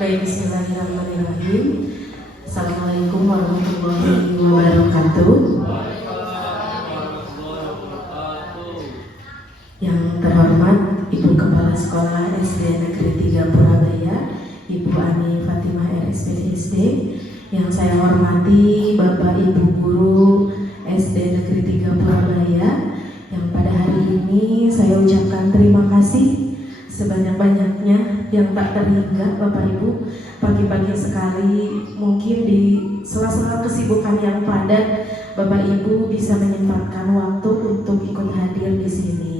Baik, bismillahirrahmanirrahim. Assalamualaikum warahmatullahi wabarakatuh. Yang terhormat Ibu Kepala Sekolah SD Negeri 3 Purabaya, Ibu Ani Fatimah RSPDSD. Yang saya hormati Bapak Ibu Guru SD Negeri 3 Purabaya, yang pada hari ini saya ucapkan terima kasih sebanyak-banyaknya yang tak terhingga. Bapak Ibu, pagi-pagi sekali mungkin di sela-sela kesibukan yang padat, Bapak Ibu bisa menyempatkan waktu untuk ikut hadir di sini.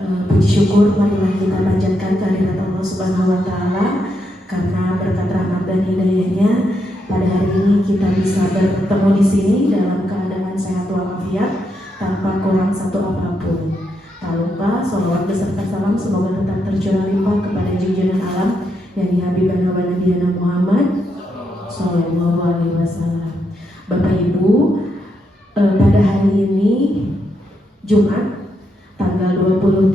Puji syukur marilah kita panjatkan kehadirat Allah Subhanahu wa Ta'ala, karena berkat rahmat dan hidayahnya pada hari ini kita bisa bertemu di sini dalam keadaan sehat walafiat tanpa kurang satu apapun. Tak lupa sholawat beserta salam semoga tetap tercurah limpah kepada junjungan alam yakni Habibana wa Nabiyana Muhammad Sallallahu Alaihi Wasallam. Bapak Ibu, pada hari ini Jumat tanggal 23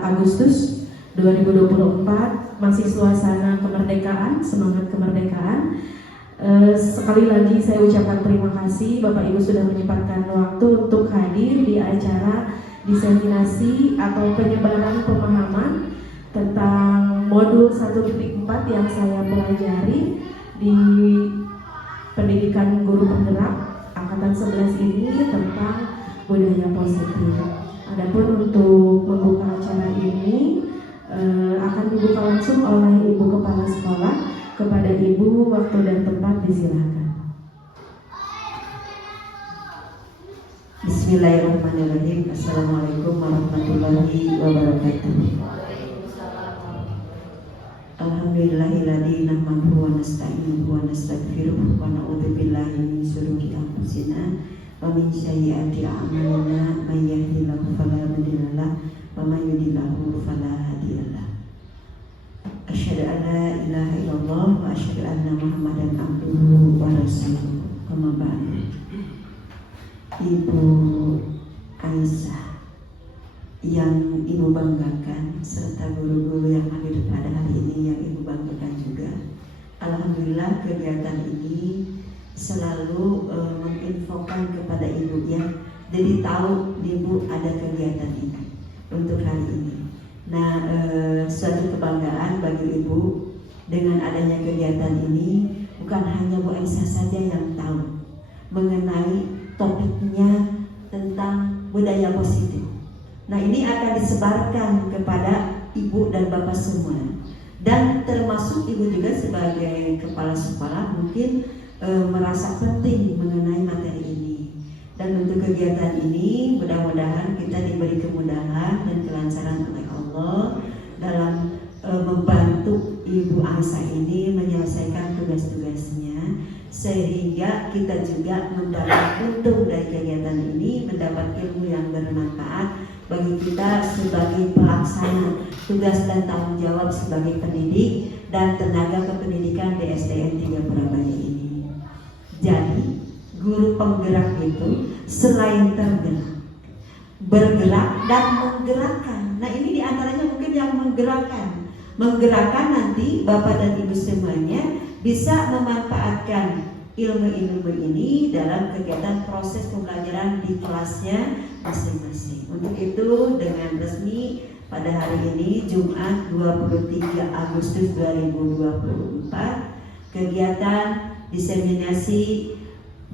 Agustus 2024 masih suasana kemerdekaan, semangat kemerdekaan. Sekali lagi saya ucapkan terima kasih Bapak Ibu sudah menyempatkan waktu untuk hadir di acara diseminasi atau penyebaran pemahaman tentang modul 1.4 yang saya pelajari di pendidikan guru penggerak angkatan 11 ini tentang budaya positif. Adapun untuk membuka acara ini akan dibuka langsung oleh Ibu Kepala Sekolah. Kepada Ibu, waktu dan tempat disilakan. Bismillahirrahmanirrahim. Assalamualaikum warahmatullahi wabarakatuh. Alhamdulillahilladzi nahmaduhu wa nasta'inuhu wa nastaghfiruh wa na'udzu billahi min shururi anfusina wa min sayyiati a'malina may yahdihillahu fala mudilla lahu wa may yudlil fala hadiya lahu. Asyhadu an la ilaha illallah wa asyhadu anna Muhammadan abduhu wa rasuluh. Amma ba'du. Ibu Aisyah yang Ibu banggakan serta guru-guru yang hadir pada hari ini yang Ibu banggakan juga. Alhamdulillah kegiatan ini selalu menginfokan kepada Ibu ya. Jadi tahu Ibu ada kegiatan ini untuk hari ini. Nah, suatu kebanggaan bagi Ibu dengan adanya kegiatan ini. Bukan hanya Bu Aisyah saja yang tahu mengenai topiknya tentang budaya positif. Nah, ini akan disebarkan kepada Ibu dan Bapak semua. Dan termasuk Ibu juga sebagai kepala sekolah mungkin merasa penting mengenai materi ini. Dan untuk kegiatan ini mudah-mudahan kita diberi kemudahan dan kelancaran oleh Allah dalam membantu Ibu Aisyah ini menyelesaikan tugas-tugasnya, sehingga kita juga mendapat untung dari kegiatan ini, mendapat ilmu yang bermanfaat bagi kita sebagai pelaksana tugas dan tanggung jawab sebagai pendidik dan tenaga kependidikan di SDN 3 Purabaya ini. Jadi guru penggerak itu selain tergerak, bergerak dan menggerakkan. Nah, ini diantaranya mungkin yang menggerakkan nanti Bapak dan Ibu semuanya bisa memanfaatkan ilmu-ilmu ini dalam kegiatan proses pembelajaran di kelasnya masing-masing. Untuk itu dengan resmi pada hari ini Jumat 23 Agustus 2024 kegiatan diseminasi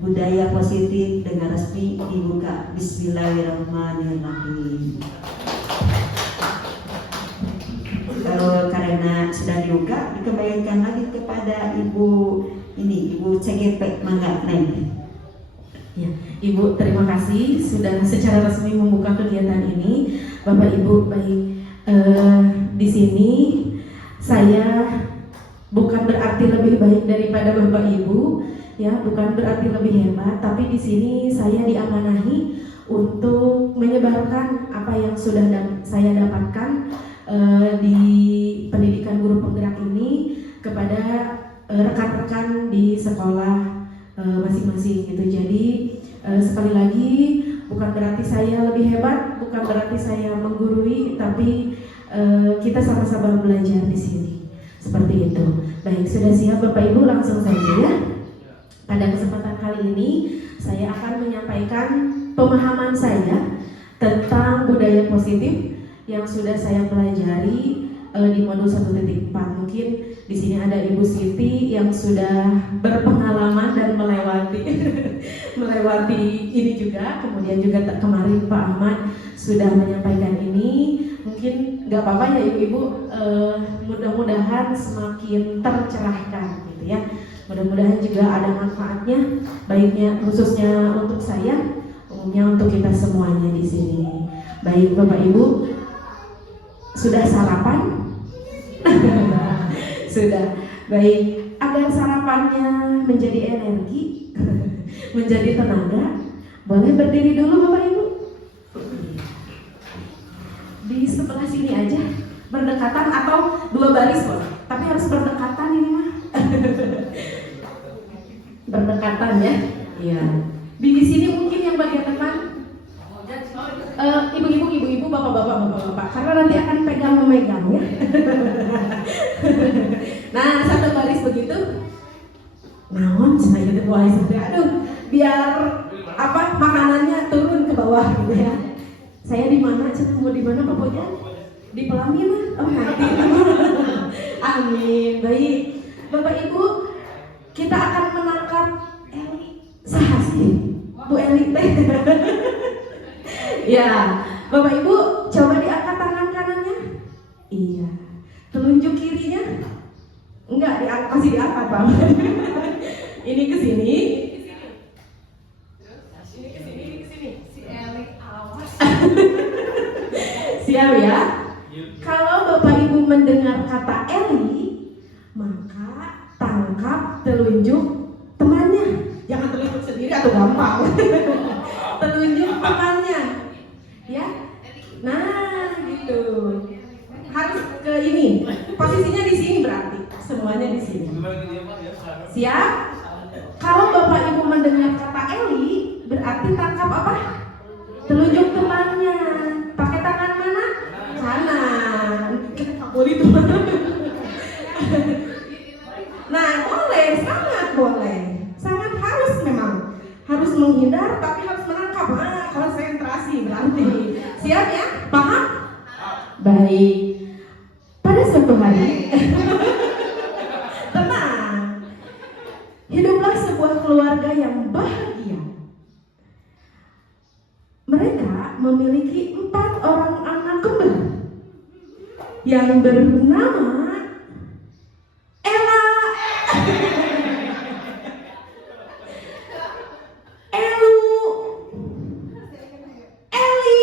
budaya positif dengan resmi dibuka. Bismillahirrahmanirrahim. Karena sudah dibuka, dikembalikan lagi kepada Ibu CGP Mangga Neng. Ya, Ibu terima kasih sudah secara resmi membuka kegiatan ini. Bapak Ibu, baik di sini saya bukan berarti lebih baik daripada Bapak Ibu, ya, bukan berarti lebih hebat, tapi di sini saya diamanahi untuk menyebarkan apa yang sudah saya dapatkan di pendidikan guru penggerak ini kepada rekan-rekan di sekolah masing-masing gitu. Jadi sekali lagi bukan berarti saya lebih hebat, bukan berarti saya menggurui, tapi kita sama-sama belajar di sini. Seperti itu. Baik, sudah siap Bapak Ibu, langsung saja ya. Pada kesempatan kali ini saya akan menyampaikan pemahaman saya tentang budaya positif yang sudah saya pelajari di modul 1.4. Mungkin di sini ada Ibu Siti yang sudah berpengalaman dan melewati ini juga. Kemudian juga kemarin Pak Ahmad sudah menyampaikan ini. Mungkin nggak apa-apa ya Ibu-Ibu, mudah-mudahan semakin tercerahkan gitu ya. Mudah-mudahan juga ada manfaatnya, baiknya khususnya untuk saya, umumnya untuk kita semuanya di sini. Baik Bapak Ibu, sudah sarapan? Sudah. Baik, agar sarapannya menjadi energi, menjadi tenaga, boleh berdiri dulu Bapak Ibu. Di sebelah sini aja, berdekatan atau 2 baris boleh, tapi harus berdekatan ini mah. Berdekatan ya. Iya. Di sini mungkin yang bagian depan ibu-ibu, bapak-bapak, karena nanti akan memegang ya. Nah, 1 baris begitu. Naon saya gitu mulai aduh, biar makanannya turun ke bawah gitu ya. Saya di mana? Mau di mana pokoknya? Di pelaminan. Oh, nanti. Amin. Baik. Bapak Ibu, kita akan menangkap Eli. Sahasi. Bu Eli teh. Ya, Bapak Ibu, coba diangkat tangan kanannya. Iya. Telunjuk kirinya? Enggak, masih diangkat, Pak. Ini ke sini. Ini ke sini. Si Eli awas. Siap ya? Kalau Bapak Ibu mendengar kata Eli, maka tangkap telunjuk temannya. Jangan telunjuk sendiri atau gampang. Telunjuk temannya. Ya. Nah, gitu. Harus ke ini. Posisinya di sini berarti. Semuanya di sini. Siap? Kalau Bapak Ibu mendengar kata Eli, berarti tangkap apa? Telunjuk temannya. Pakai tangan mana? Kanan. Kita tak boleh tuh. Nah, boleh, sangat boleh. Sangat harus memang. Harus menghindar tapi harus menangkap. Konsentrasi berarti. Siap ya? Paham? Baik. Pada suatu hari tenang. Hiduplah sebuah keluarga yang bahagia. Mereka memiliki 4 orang anak kembar yang bernama Ella, Elu, Eli.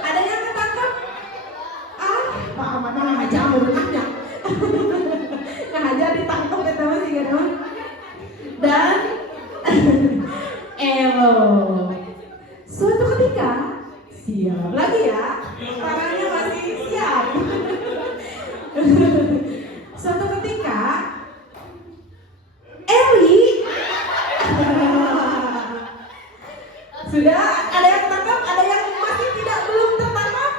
Ada yang ketangkap? Pak Ahmad mah ngajar mudahnya. Ngajar ditangkap kita masih gak ada. Dan Elo. Suatu ketika, siap lagi ya, tangannya masih siap. Suatu ketika, Eli sudah ada yang tertangkap, ada yang masih belum tertangkap.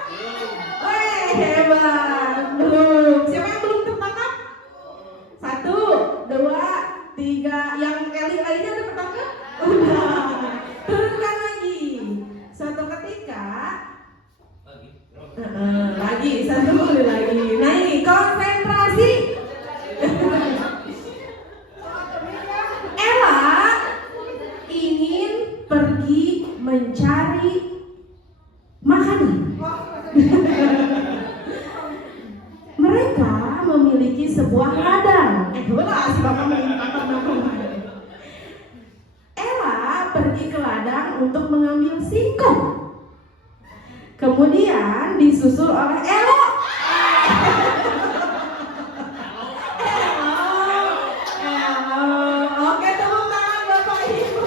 Weh, hebat. Belum. Siapa yang belum tertangkap? 1, 2, 3. Yang Eli lainnya udah tertangkap? Udah. Turunkan lagi. Suatu ketika lagi, 1 kali lagi. Naik, konsentrasi. Ella ingin pergi mencari makanan. Mereka memiliki sebuah ladang. Ella pergi ke ladang untuk mengambil singkong. Kemudian disusul oleh Elo. Oke, tepuk tangan Bapak Ibu.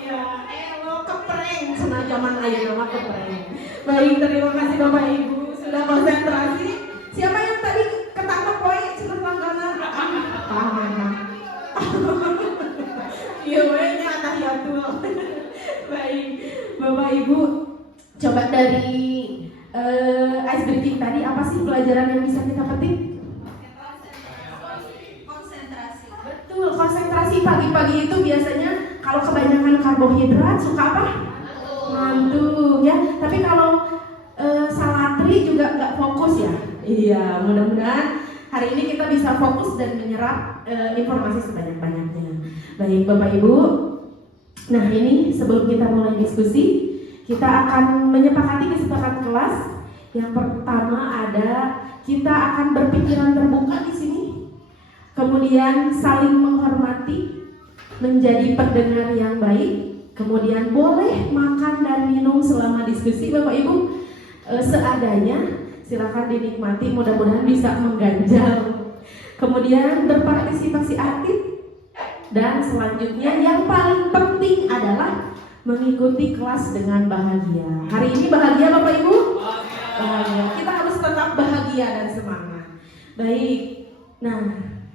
Iya, Elo kepreng. Senang zaman ayu nama kepreng. Baik, terima kasih Bapak Ibu sudah konsentrasi. Siapa yang tadi ketangkap poin cenah langganan? Iya, wehnya atahiyatul. Baik, Bapak Ibu, coba dari ice breaking tadi apa sih pelajaran yang bisa kita petik? Konsentrasi. Betul, konsentrasi. Pagi-pagi itu biasanya kalau kebanyakan karbohidrat suka apa? Ngantuk ya. Tapi kalau salatri juga nggak fokus ya. Iya, mudah-mudahan hari ini kita bisa fokus dan menyerap informasi sebanyak-banyaknya. Baik Bapak Ibu. Nah ini sebelum kita mulai diskusi, kita akan menyepakati kesepakatan kelas. Yang pertama ada kita akan berpikiran terbuka di sini. Kemudian saling menghormati, menjadi pendengar yang baik. Kemudian boleh makan dan minum selama diskusi Bapak Ibu seadanya. Silakan dinikmati, mudah-mudahan bisa mengganjal. Kemudian berpartisipasi aktif. Dan selanjutnya yang paling penting adalah mengikuti kelas dengan bahagia. Hari ini bahagia Bapak Ibu? Bahagia. Kita harus tetap bahagia dan semangat. Baik. Nah,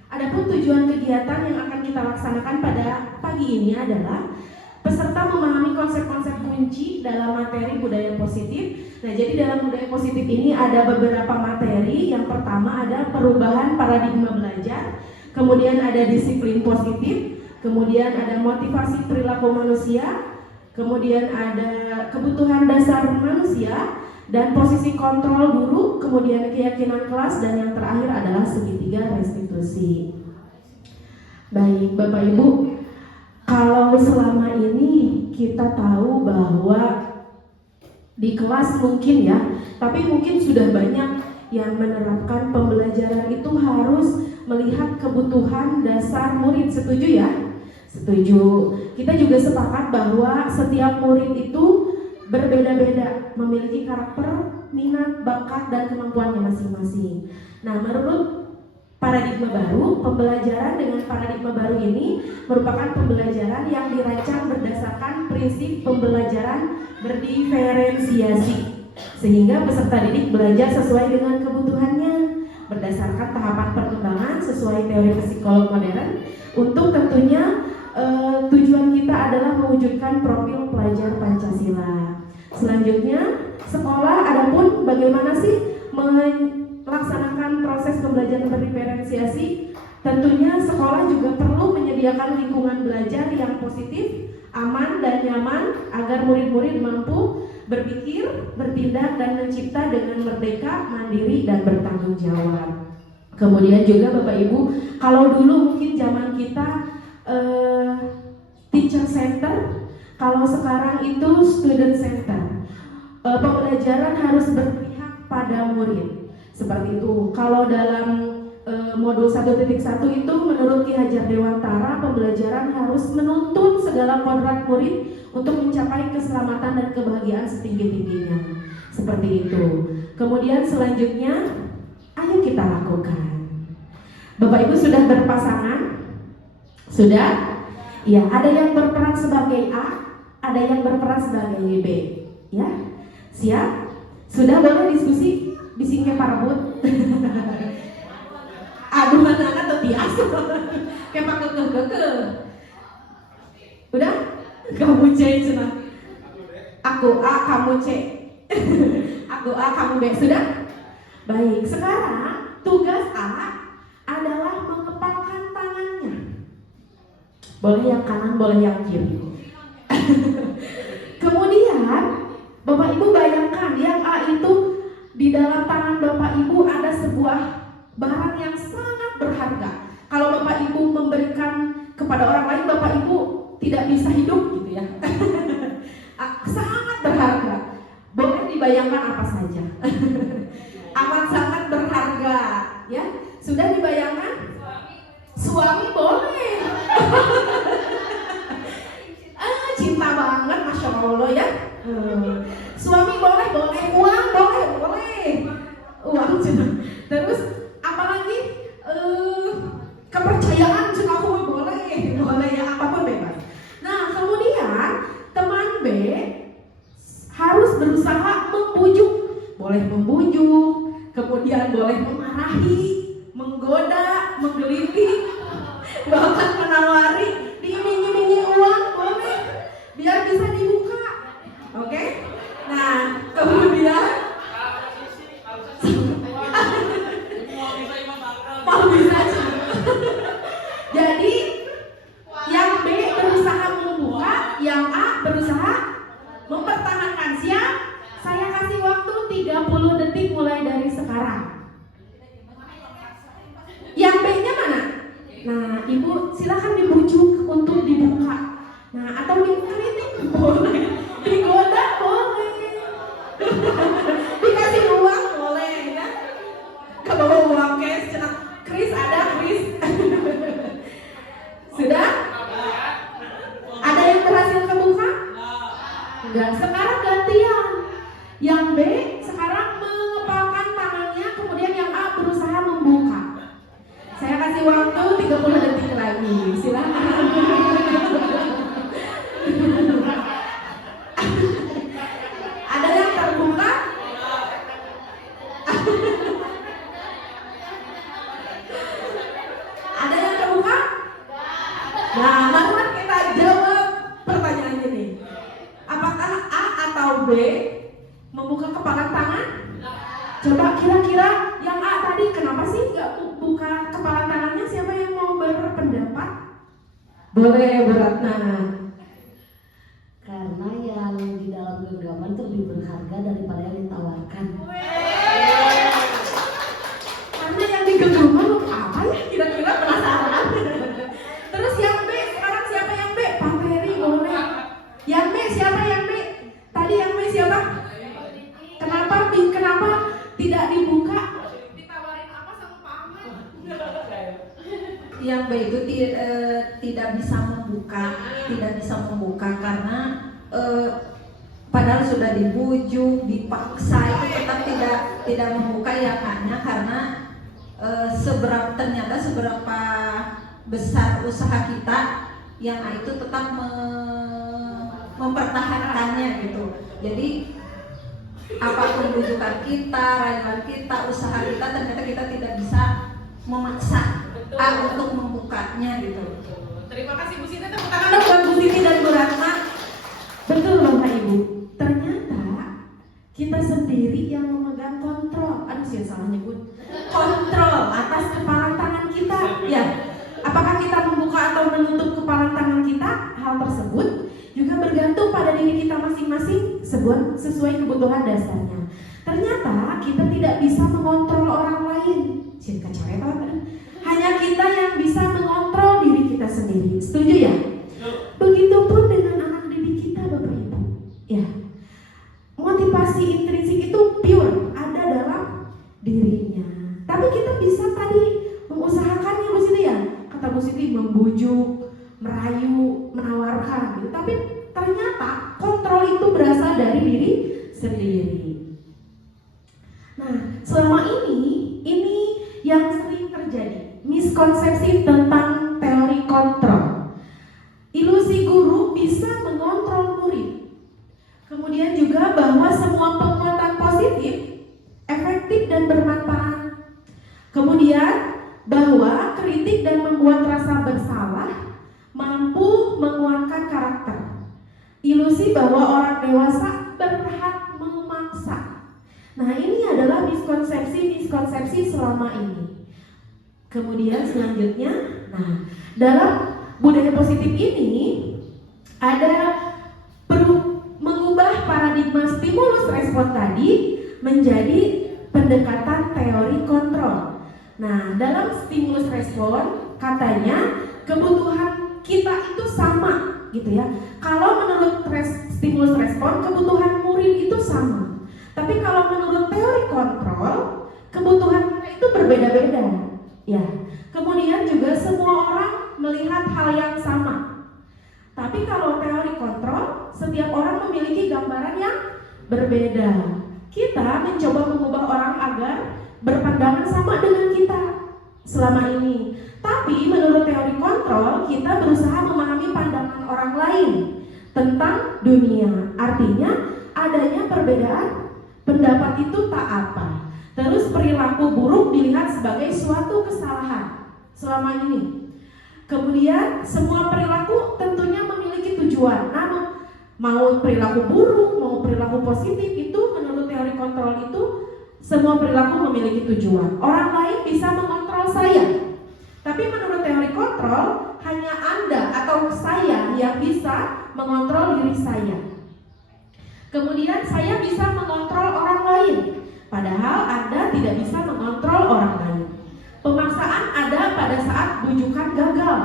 adapun tujuan kegiatan yang akan kita laksanakan pada pagi ini adalah peserta memahami konsep-konsep kunci dalam materi budaya positif. Nah, jadi dalam budaya positif ini ada beberapa materi. Yang pertama ada perubahan paradigma belajar, kemudian ada disiplin positif, kemudian ada motivasi perilaku manusia, kemudian ada kebutuhan dasar manusia, dan posisi kontrol guru, kemudian keyakinan kelas, dan yang terakhir adalah segitiga restitusi. Baik, Bapak Ibu, kalau selama ini kita tahu bahwa di kelas mungkin ya, tapi mungkin sudah banyak yang menerapkan pembelajaran itu harus melihat kebutuhan dasar murid. Setuju ya? Setuju. Kita juga sepakat bahwa setiap murid itu berbeda-beda, memiliki karakter, minat, bakat, dan kemampuannya masing-masing. Nah, menurut paradigma baru, pembelajaran dengan paradigma baru ini merupakan pembelajaran yang dirancang berdasarkan prinsip pembelajaran berdiferensiasi, sehingga peserta didik belajar sesuai dengan kebutuhannya berdasarkan tahapan perkembangan sesuai teori psikolog modern. Untuk tentunya tujuan kita adalah mewujudkan profil pelajar Pancasila. Selanjutnya, sekolah adapun bagaimana sih melaksanakan proses pembelajaran berdiferensiasi? Tentunya sekolah juga perlu menyediakan lingkungan belajar yang positif, aman dan nyaman agar murid-murid mampu berpikir, bertindak, dan mencipta dengan merdeka, mandiri, dan bertanggung jawab. Kemudian juga Bapak Ibu, kalau dulu mungkin zaman kita teacher center, kalau sekarang itu student center. Pembelajaran harus berpihak pada murid. Seperti itu. Kalau dalam modul 1.1 itu menurut Ki Hajar Dewantara, pembelajaran harus menuntun segala kodrat murid untuk mencapai keselamatan dan kebahagiaan setinggi-tingginya. Seperti itu. Kemudian selanjutnya, ayo kita lakukan. Bapak Ibu sudah berpasangan? Sudah? Ya, ada yang berperan sebagai A, ada yang berperan sebagai B. Ya, siap? Sudah, boleh diskusi? Bisingnya parabut. Aduh, anak-anak tuh biasa. Kayak pakai keke. Udah? Kamu C cina. Aku A, kamu C. Aku A, kamu B. Sudah? Baik, sekarang tugas A adalah mengepalkan tangannya. Boleh yang kanan, boleh yang kiri. Kemudian Bapak Ibu bayangkan yang A itu di dalam tangan Bapak Ibu ada sebuah barang yang sangat berharga. Kalau Bapak Ibu memberikan kepada orang lain, Bapak Ibu tidak bisa hidup gitu ya. Sangat berharga. Boleh dibayangkan apa saja. Amat sangat berharga, ya. Sudah dibayangkan? Suami boleh. Cinta banget, Masya Allah ya. Suami boleh, uang boleh. Uang cina. Terus apalagi kepercayaan cina aku boleh ya, apapun bebas. Nah, kemudian teman B harus berusaha membujuk. Boleh membujuk, kemudian boleh memarahi, menggoda, menggelitik, bahkan menawari, diiming-imingi uang boleh, biar bisa dibuka. Oke? Nah, kemudian Ibu silakan dibujuk untuk dibuka. Nah, atau dikritik boleh, digoda boleh, dikasih uang boleh ya. Kalau mau uang cash, cenah Kris ada Kris. Sudah? Ada yang berhasil kebuka? Enggak. Sekarang gantian. Yang B sekarang mengepalkan tangannya, kemudian yang A berusaha membuka. Saya kasih waktu 30 detik lagi. Silakan. Ada yang terbuka? Ada yang terbuka? Nah, mari kita jawab pertanyaan ini. Apakah A atau B membuka kepalan tangan? Coba kira-kira yang A tadi kenapa sih nggak buka kepalan tangannya? Siapa yang mau berpendapat? Boleh Beratna. Karena yang di dalam genggaman itu lebih berharga daripada yang ditawarkan. Karena yang di genggaman apa ya? Kira-kira penasaran. Terus yang B, sekarang siapa yang B? Pak Ferry boleh. Yang B siapa yang B? Tadi yang B siapa? Kenapa tidak dibuka? Ditawarin apa sama Pak Ahmad? Yang B itu tidak bisa membuka karena padahal sudah dibujuk, dipaksa itu tetap tidak membuka ya, hanya karena seberapa besar usaha kita, yang A itu tetap mempertahankannya gitu. Jadi apapun bujukan kita, rayuan kita, usaha kita, ternyata kita tidak bisa memaksa A untuk membukanya gitu. Terima kasih Bu Siti, tepuk tangan buat Bu Siti dan Bu Ratna. Betul Bapak Ibu, ternyata kita sendiri yang memegang kontrol. Aduh sih salah nyebut. Kontrol atas kepalan tangan kita. Ya, apakah kita membuka atau menutup kepalan tangan kita? Hal tersebut juga bergantung pada diri kita masing-masing sesuai kebutuhan dasarnya. Ternyata kita tidak bisa mengontrol orang lain. Hanya kita yang bisa mengontrol diri kita sendiri. Setuju ya? Begitupun dengan anak didik kita Bapak Ibu. Ya. Motivasi intrinsik itu pure, ada dalam dirinya. Tapi kita bisa tadi mengusahakannya Bu Siti ya. Kata Bu Siti membujuk, merayu, menawarkan gitu. Tapi ternyata kontrol itu berasal dari diri sendiri. Nah, selama ini yang sering terjadi, miskonsepsi tentang teori kontrol. Ilusi guru bisa mengontrol murid. Kemudian juga bahwa semua penguatan positif efektif dan bermanfaat. Kemudian bahwa kritik dan membuat rasa bersalah mampu menguatkan karakter. Ilusi bahwa orang dewasa berhak memaksa. Nah, ini adalah miskonsepsi selama ini. Kemudian selanjutnya, nah, dalam budaya positif ini ada perlu mengubah paradigma stimulus respon tadi menjadi pendekatan teori kontrol. Nah, dalam stimulus respon katanya kebutuhan kita itu sama gitu ya. Kalau menurut stimulus respon kebutuhan murid itu sama. Tapi kalau menurut teori kontrol kebutuhan kita itu berbeda-beda. Ya. Kemudian juga semua orang melihat hal yang sama. Tapi kalau teori kontrol setiap orang memiliki gambaran yang berbeda. Kita mencoba mengubah orang agar berpandangan sama dengan kita selama ini. Tapi menurut teori kontrol kita berusaha memahami pandangan orang lain tentang dunia. Artinya adanya perbedaan pendapat itu tak apa. Terus perilaku buruk dilihat sebagai suatu kesalahan selama ini. Kemudian semua perilaku tentunya memiliki tujuan. Namun mau perilaku buruk, mau perilaku positif itu menurut teori kontrol itu semua perilaku memiliki tujuan. Orang lain bisa mengontrol saya. Tapi menurut teori kontrol hanya Anda atau saya yang bisa mengontrol diri saya. Kemudian saya bisa mengontrol orang lain, padahal Anda tidak bisa mengontrol orang lain. Pemaksaan ada pada saat bujukan gagal.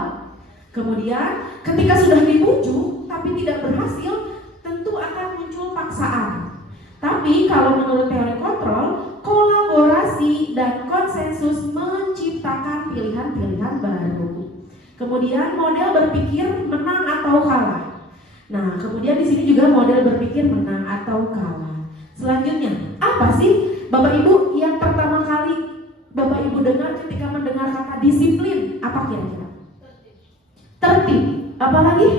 Kemudian ketika sudah dibujuk tapi tidak berhasil, tentu akan muncul paksaan. Tapi kalau menurut teori kontrol, kolaborasi dan konsensus menciptakan pilihan-pilihan baru. Kemudian model berpikir menang atau kalah. Nah, kemudian di sini juga model berpikir menang atau kalah. Selanjutnya, apa sih Bapak Ibu yang pertama kali Bapak Ibu dengar ketika mendengar kata disiplin? Apa kira-kira? Tertib. Apa lagi?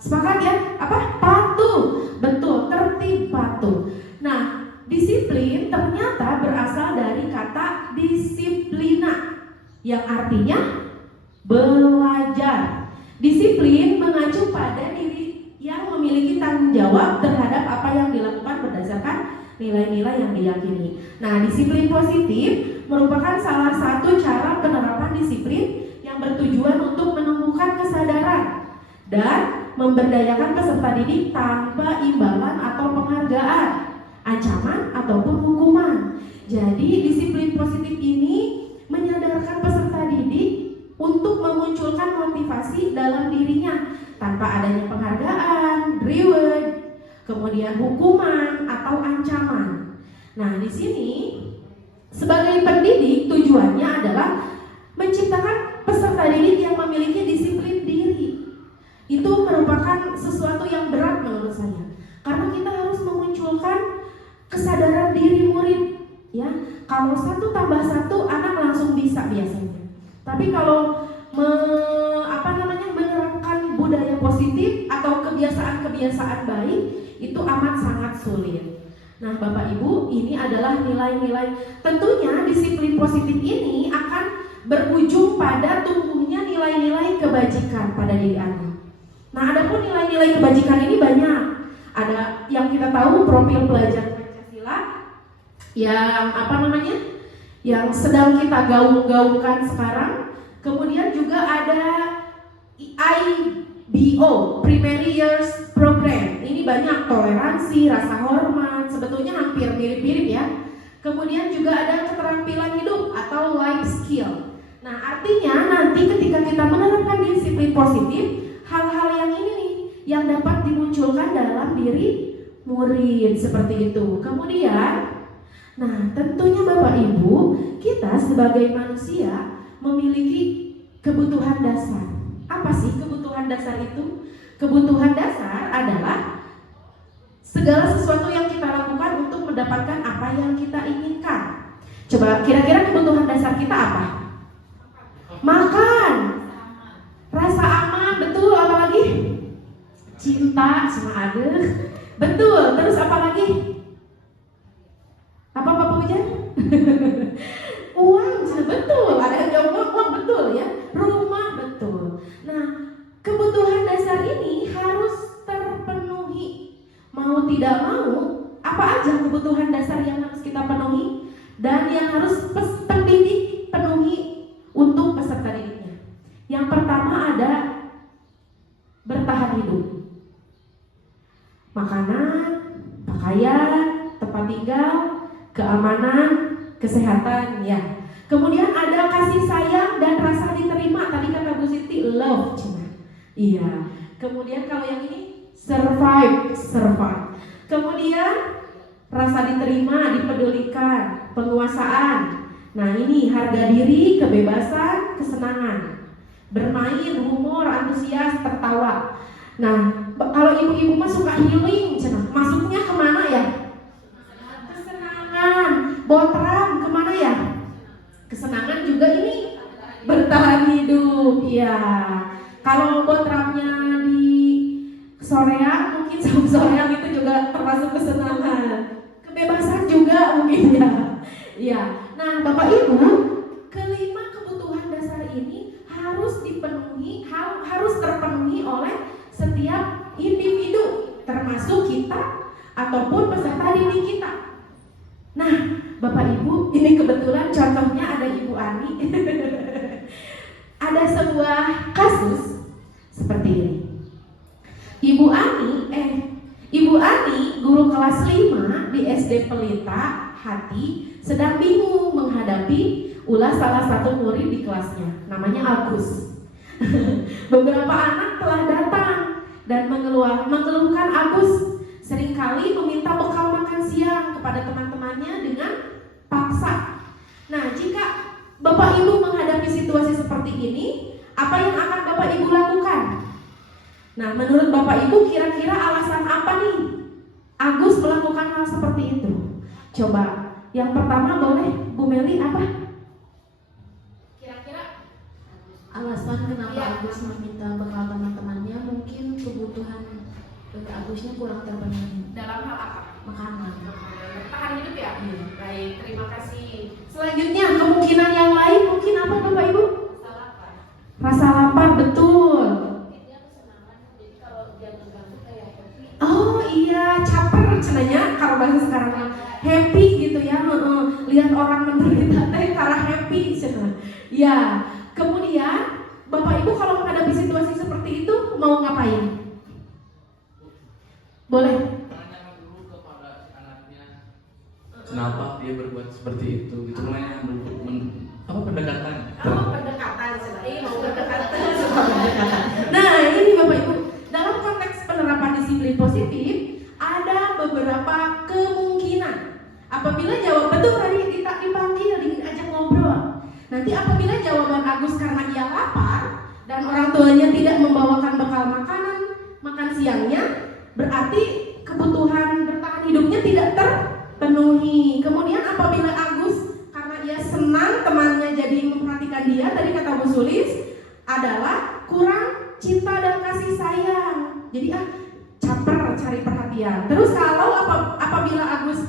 Sepakat ya? Apa? Patuh. Betul, tertib, patuh. Nah, disiplin ternyata berasal dari kata disiplina yang artinya belajar. Disiplin mengacu pada diri yang memiliki tanggung jawab terhadap apa yang dilakukan berdasarkan nilai-nilai yang diyakini. Nah, disiplin positif merupakan salah satu cara penerapan disiplin yang bertujuan untuk menumbuhkan kesadaran dan memberdayakan peserta didik tanpa imbalan atau penghargaan, ancaman ataupun hukuman. Jadi disiplin positif ini menyadarkan peserta didik untuk memunculkan motivasi dalam dirinya tanpa adanya penghargaan, reward, kemudian hukuman atau ancaman. Nah, di sini sebagai pendidik tujuannya adalah menciptakan peserta didik yang memiliki disiplin diri. Itu merupakan sesuatu yang berat menurut saya, karena kita harus memunculkan kesadaran diri murid. Ya, kalau 1 tambah 1 anak langsung bisa biasanya. Tapi kalau menerapkan budaya positif atau kebiasaan-kebiasaan baik itu amat sangat sulit. Nah, Bapak Ibu, ini adalah nilai-nilai. Tentunya disiplin positif ini akan berujung pada tumbuhnya nilai-nilai kebajikan pada diri anak. Nah, adapun nilai-nilai kebajikan ini banyak. Ada yang kita tahu profil pelajar Pancasila yang yang sedang kita gaung-gaungkan sekarang. Kemudian juga ada IBO, Primary Years Program. Ini banyak toleransi, rasa hormat, sebetulnya hampir mirip-mirip ya. Kemudian juga ada keterampilan hidup atau life skill. Nah, artinya nanti ketika kita menerapkan disiplin positif, hal-hal yang ini nih yang dapat dimunculkan dalam diri murid seperti itu. Kemudian, nah tentunya Bapak Ibu, kita sebagai manusia memiliki kebutuhan dasar. Apa sih kebutuhan dasar itu? Kebutuhan dasar adalah segala sesuatu yang kita lakukan untuk mendapatkan apa yang kita inginkan. Coba kira-kira kebutuhan dasar kita apa? Makan, rasa aman, betul. Apa lagi? Cinta sama ada, betul. Terus apa lagi? Apa Bapak Pujan? Uang, betul. Ada yang jawab uang, betul ya. Rumah, betul. Nah, kebutuhan dasar ini harus terpenuhi. Mau tidak mau, apa aja kebutuhan dasar yang harus kita penuhi dan yang harus pendidik penuhi untuk peserta didiknya. Yang pertama ada bertahan hidup. Makanan, pakaian, tempat tinggal, keamanan, kesehatan ya. Kemudian ada kasih sayang dan rasa diterima. Tadi kata Bu Siti love cuma. Iya. Kemudian kalau yang ini survive. Kemudian rasa diterima, dipedulikan, penguasaan. Nah, ini harga diri, kebebasan, kesenangan. Bermain, humor, antusias, tertawa. Nah, kalau ibu-ibu mah suka healing, masuknya kemana ya? Kesenangan. Botram kemana ya? Kesenangan juga ini bertahan hidup ya. Kalau botramnya di Soreang mungkin sama Soreang itu juga termasuk kesenangan. Kebebasan juga mungkin ya. Ya. Nah, Bapak Ibu, kelima kebutuhan dasar ini harus dipenuhi, harus terpenuhi oleh setiap individu, termasuk kita ataupun peserta didik kita. Nah, Bapak Ibu, ini kebetulan contohnya ada Ibu Ani. Ada sebuah kasus seperti ini. Ibu Ani, guru kelas 5 di SD Pelita Hati, sedang bingung menghadapi ulah salah satu murid di kelasnya, namanya Agus. Beberapa anak telah datang dan mengeluhkan Agus seringkali meminta bekal makan siang kepada teman-temannya dengan paksa. Nah, jika Bapak Ibu menghadapi situasi seperti ini, apa yang akan Bapak Ibu lakukan? Nah, menurut Bapak Ibu kira-kira alasan apa nih Agus melakukan hal seperti itu? Coba, yang pertama boleh Bu Meli apa? Kira-kira Alasan kenapa Iya. Agus meminta bekal teman-temannya mungkin kebutuhan Agusnya kurang terpenuhi. dalam hal apa? Makanan. Tahan hidup ya? Iya. Baik, terima kasih. Selanjutnya, kemungkinan yang lain mungkin apa Bapak Ibu? Rasa lapar, betul. Oh iya, caper cenanya kalau bahasa sekarang happy gitu ya, lihat orang menderita teh karena happy cenah. Ya, kemudian Bapak Ibu kalau menghadapi situasi seperti itu mau ngapain? Boleh. Tanya dulu kepada anaknya kenapa dia berbuat seperti itu. Itu namanya apa pendekatan. Oh, pendekatan cenah. Mau pendekatan. Nah, ini Bapak Ibu, dalam konteks penerapan disiplin positif ada beberapa kemungkinan. Apabila jawab betul tadi dipanggil, diajak ngobrol. Nanti apabila jawaban Agus karena ia lapar dan orang tuanya tidak membawakan bekal makan siangnya, berarti kebutuhan bertahan hidupnya tidak terpenuhi. Kemudian apabila Agus karena ia senang temannya jadi memperhatikan dia, tadi kata Bu Sulis adalah kurang cinta dan kasih sayang. Jadi caper cari perhatian. Terus kalau apabila Agus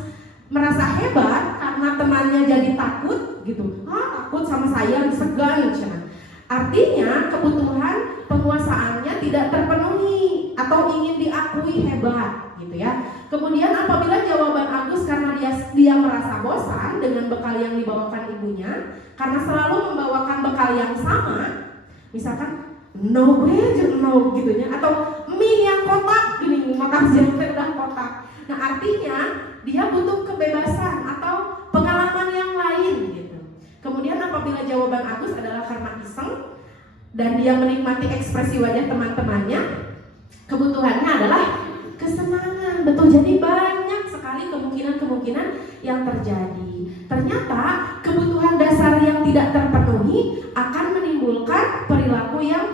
merasa hebat karena temannya jadi takut gitu, takut sama saya, segan cenah. Artinya kebutuhan penguasaannya tidak terpenuhi atau ingin diakui hebat gitu ya. Kemudian apabila jawaban Agus karena dia merasa bosan dengan bekal yang dibawakan ibunya, karena selalu membawakan bekal yang sama, misalkan no gitu ya, atau mie yang kotak gini, makan siang udah kotak. Nah, artinya dia butuh kebebasan atau pengalaman yang lain gitu. Kemudian apabila jawaban Agus adalah karena iseng dan dia menikmati ekspresi wajah teman-temannya, kebutuhannya adalah kesenangan. Betul, jadi banyak sekali kemungkinan-kemungkinan yang terjadi. Ternyata kebutuhan dasar yang tidak terpenuhi akan menimbulkan perilaku yang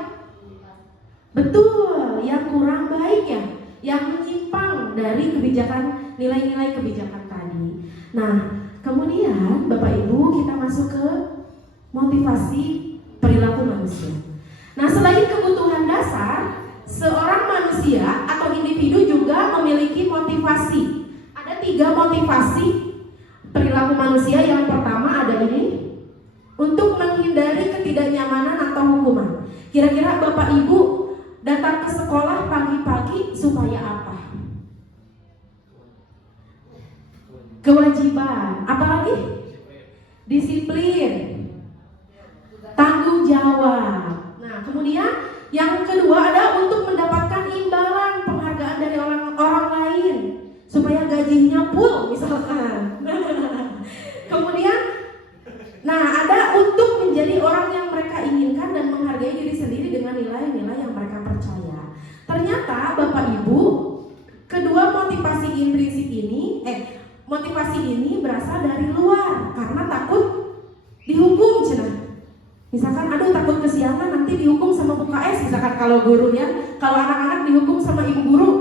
betul, yang kurang baik ya, yang menyimpang dari kebijakan, nilai-nilai kebijakan tadi. Nah, kemudian Bapak Ibu kita masuk ke motivasi perilaku manusia. Nah, selain kebutuhan dasar, seorang manusia atau individu juga memiliki motivasi. Ada 3 motivasi perilaku manusia. Yang pertama ada ini, untuk menghindari ketidaknyamanan atau hukuman. Kira-kira Bapak Ibu datang ke sekolah pagi-pagi supaya apa? Kewajiban. Apalagi? Disiplin. Tanggung jawab. Nah, kemudian yang kedua ada untuk mendapatkan imbalan penghargaan dari orang lain supaya gajinya full misalkan. Kemudian ada untuk menjadi orang yang mereka inginkan dan menghargai diri sendiri dengan nilai-nilai yang mereka percaya. Ternyata Bapak Ibu, kedua motivasi intrinsik ini motivasi ini berasal dari luar karena takut dihukum cenah. Misalkan takut kesiangan nanti dihukum sama UKS, misalkan kalau guru ya, kalau anak-anak dihukum sama ibu guru.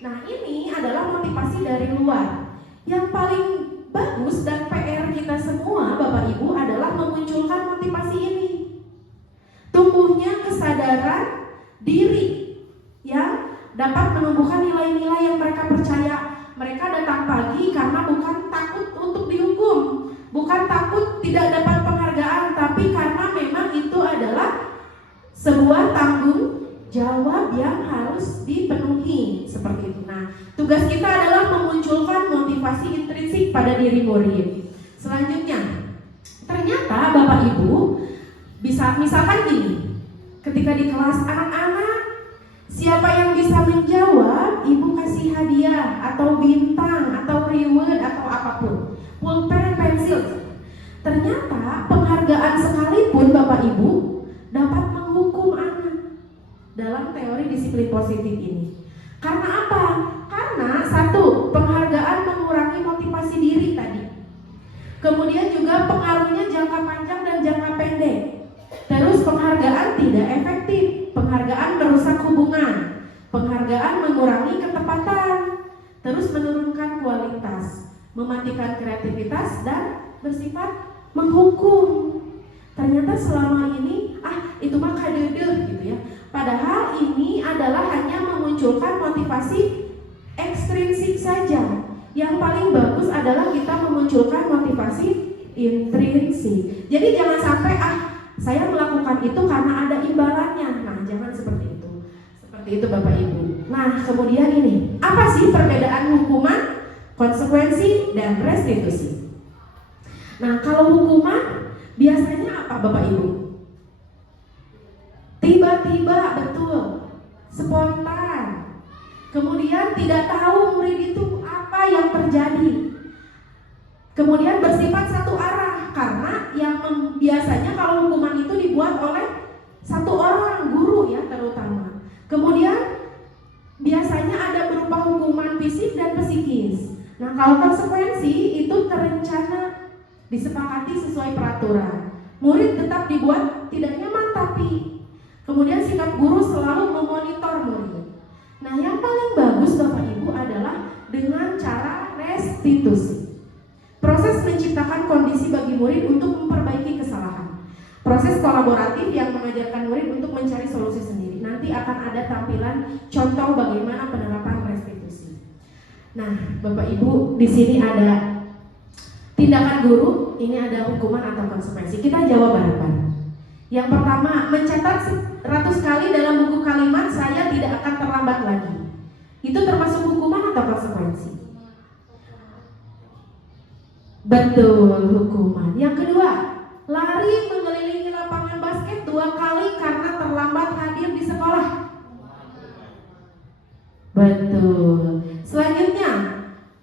Nah, ini adalah motivasi dari luar. Yang paling bagus dan PR kita semua Bapak Ibu adalah memunculkan motivasi ini. Tumbuhnya kesadaran diri yang dapat menumbuhkan nilai-nilai yang mereka percaya. Mereka datang pagi karena bukan takut untuk dihukum, bukan takut tidak dapat penghargaan, tapi karena memang itu adalah sebuah tanggung jawab yang harus dipenuhi seperti itu. Nah, tugas kita adalah memunculkan motivasi intrinsik pada diri murid. Selanjutnya, ternyata Bapak Ibu bisa misalkan gini, ketika di kelas anak-anak, siapa yang bisa menjawab, Ibu kasih hadiah atau bintang atau reward atau apapun, pulpen, pensil. Ternyata penghargaan sekalipun Bapak Ibu dapat menghukum anak dalam teori disiplin positif ini. Karena apa? Karena satu, penghargaan mengurangi motivasi diri tadi. Kemudian juga pengaruhnya jangka panjang dan jangka pendek. Terus penghargaan tidak efektif, penghargaan merusak hubungan, penghargaan mengurangi ketepatan, terus menurunkan kualitas, mematikan kreativitas dan bersifat menghukum. Ternyata selama ini itu mah kadedeh gitu ya. Padahal ini adalah hanya memunculkan motivasi ekstrinsik saja. Yang paling bagus adalah kita memunculkan motivasi intrinsik. Jadi jangan sampai saya melakukan itu karena ada imbalannya. Nah, jangan seperti itu. Seperti itu Bapak Ibu. Nah, kemudian ini, apa sih perbedaan hukuman, konsekuensi, dan restitusi? Nah, kalau hukuman biasanya apa Bapak Ibu? Tiba-tiba, betul, spontan. Kemudian tidak tahu murid itu apa yang terjadi. Kemudian bersifat satu arah, karena yang biasanya kalau hukuman itu dibuat oleh satu orang, guru ya terutama. Kemudian biasanya ada berupa hukuman fisik dan psikis. Nah, kalau konsekuensi itu terencana, disepakati sesuai peraturan. Murid tetap dibuat tidak nyaman, tapi kemudian sikap guru selalu memonitor murid. Nah, yang paling bagus Bapak Ibu adalah dengan cara restitusi. Proses menciptakan kondisi bagi murid untuk memperbaiki kesalahan. Proses kolaboratif yang mengajarkan murid untuk mencari solusi sendiri. Nanti akan ada tampilan contoh bagaimana penerapan restitusi. Nah, Bapak Ibu, di sini ada tindakan guru, ini ada hukuman atau konsekuensi. Kita jawab bareng-bareng. Yang pertama, mencatat 100 kali dalam buku kalimat saya tidak akan terlambat lagi. Itu termasuk hukuman atau konsekuensi? Betul, hukuman. Yang kedua, lari mengelilingi lapangan basket 2 kali karena terlambat hadir di sekolah. Betul. Selanjutnya,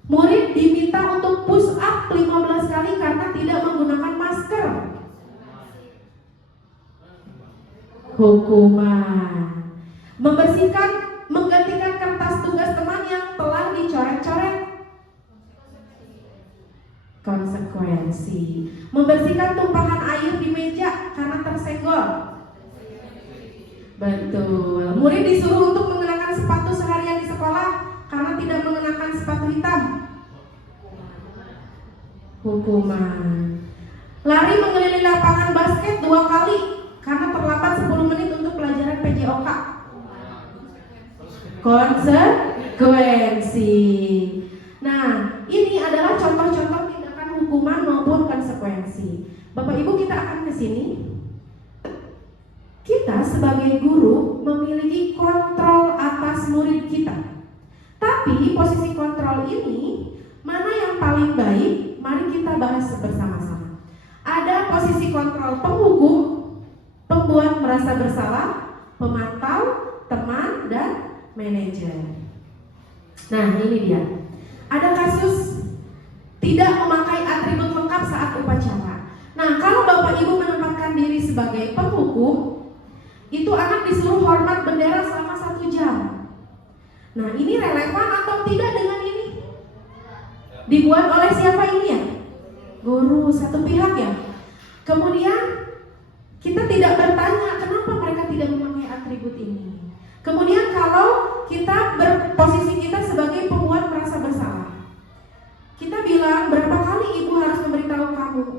murid diminta untuk push up 15 kali karena tidak menggunakan masker. Hukuman. Menggantikan kertas tugas teman yang telah dicoret-coret. Konsekuensi. Membersihkan tumpahan air di meja karena tersenggol. Betul. Murid disuruh untuk mengenakan sepatu seharian di sekolah karena tidak mengenakan sepatu hitam. Hukuman. Lari mengelilingi lapangan basket 2 kali karena terlambat 10 menit untuk pelajaran PJOK. Konsekuensi. Nah, ini adalah contoh-contoh tindakan hukuman maupun konsekuensi. Bapak Ibu, kita akan ke sini. Kita sebagai guru memiliki kontrol atas murid kita. Tapi posisi kontrol ini mana yang paling baik? Mari kita bahas bersama-sama. Ada posisi kontrol penghukum, pembuat merasa bersalah, pemantau, teman, dan manajer. Nah, ini dia. Ada kasus tidak memakai atribut lengkap saat upacara. Nah, kalau Bapak Ibu menempatkan diri sebagai penghukum, itu anak disuruh hormat bendera selama 1 jam. Nah, ini relevan atau tidak dengan ini? Dibuat oleh siapa ini ya? Guru, satu pihak ya. Kemudian kita tidak bertanya kenapa mereka tidak memakai atribut ini. Kemudian kalau kita berposisi kita sebagai pembuat merasa bersalah, kita bilang berapa kali ibu harus memberitahu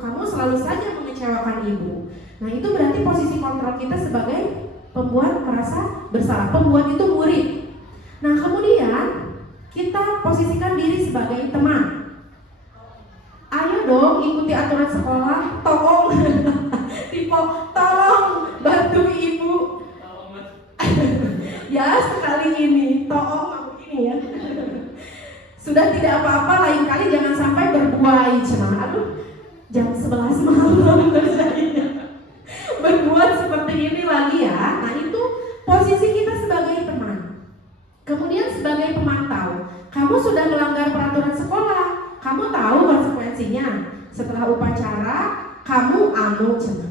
kamu selalu saja mengecewakan ibu. Nah, itu berarti posisi kontrol kita sebagai pembuat merasa bersalah. Pembuat itu murid. Nah, kemudian kita posisikan diri sebagai teman. Ayo dong ikuti aturan sekolah, tolong tolong bantu ibu. Ya, sekali ini, tolong aku ini ya. Sudah tidak apa-apa, lain kali jangan sampai berbuai. Aduh, jam 11 malam berbuat seperti ini lagi ya. Nah, itu posisi kita sebagai teman. Kemudian sebagai pemantau, kamu sudah melanggar peraturan sekolah, kamu tahu konsekuensinya. Setelah upacara, kamu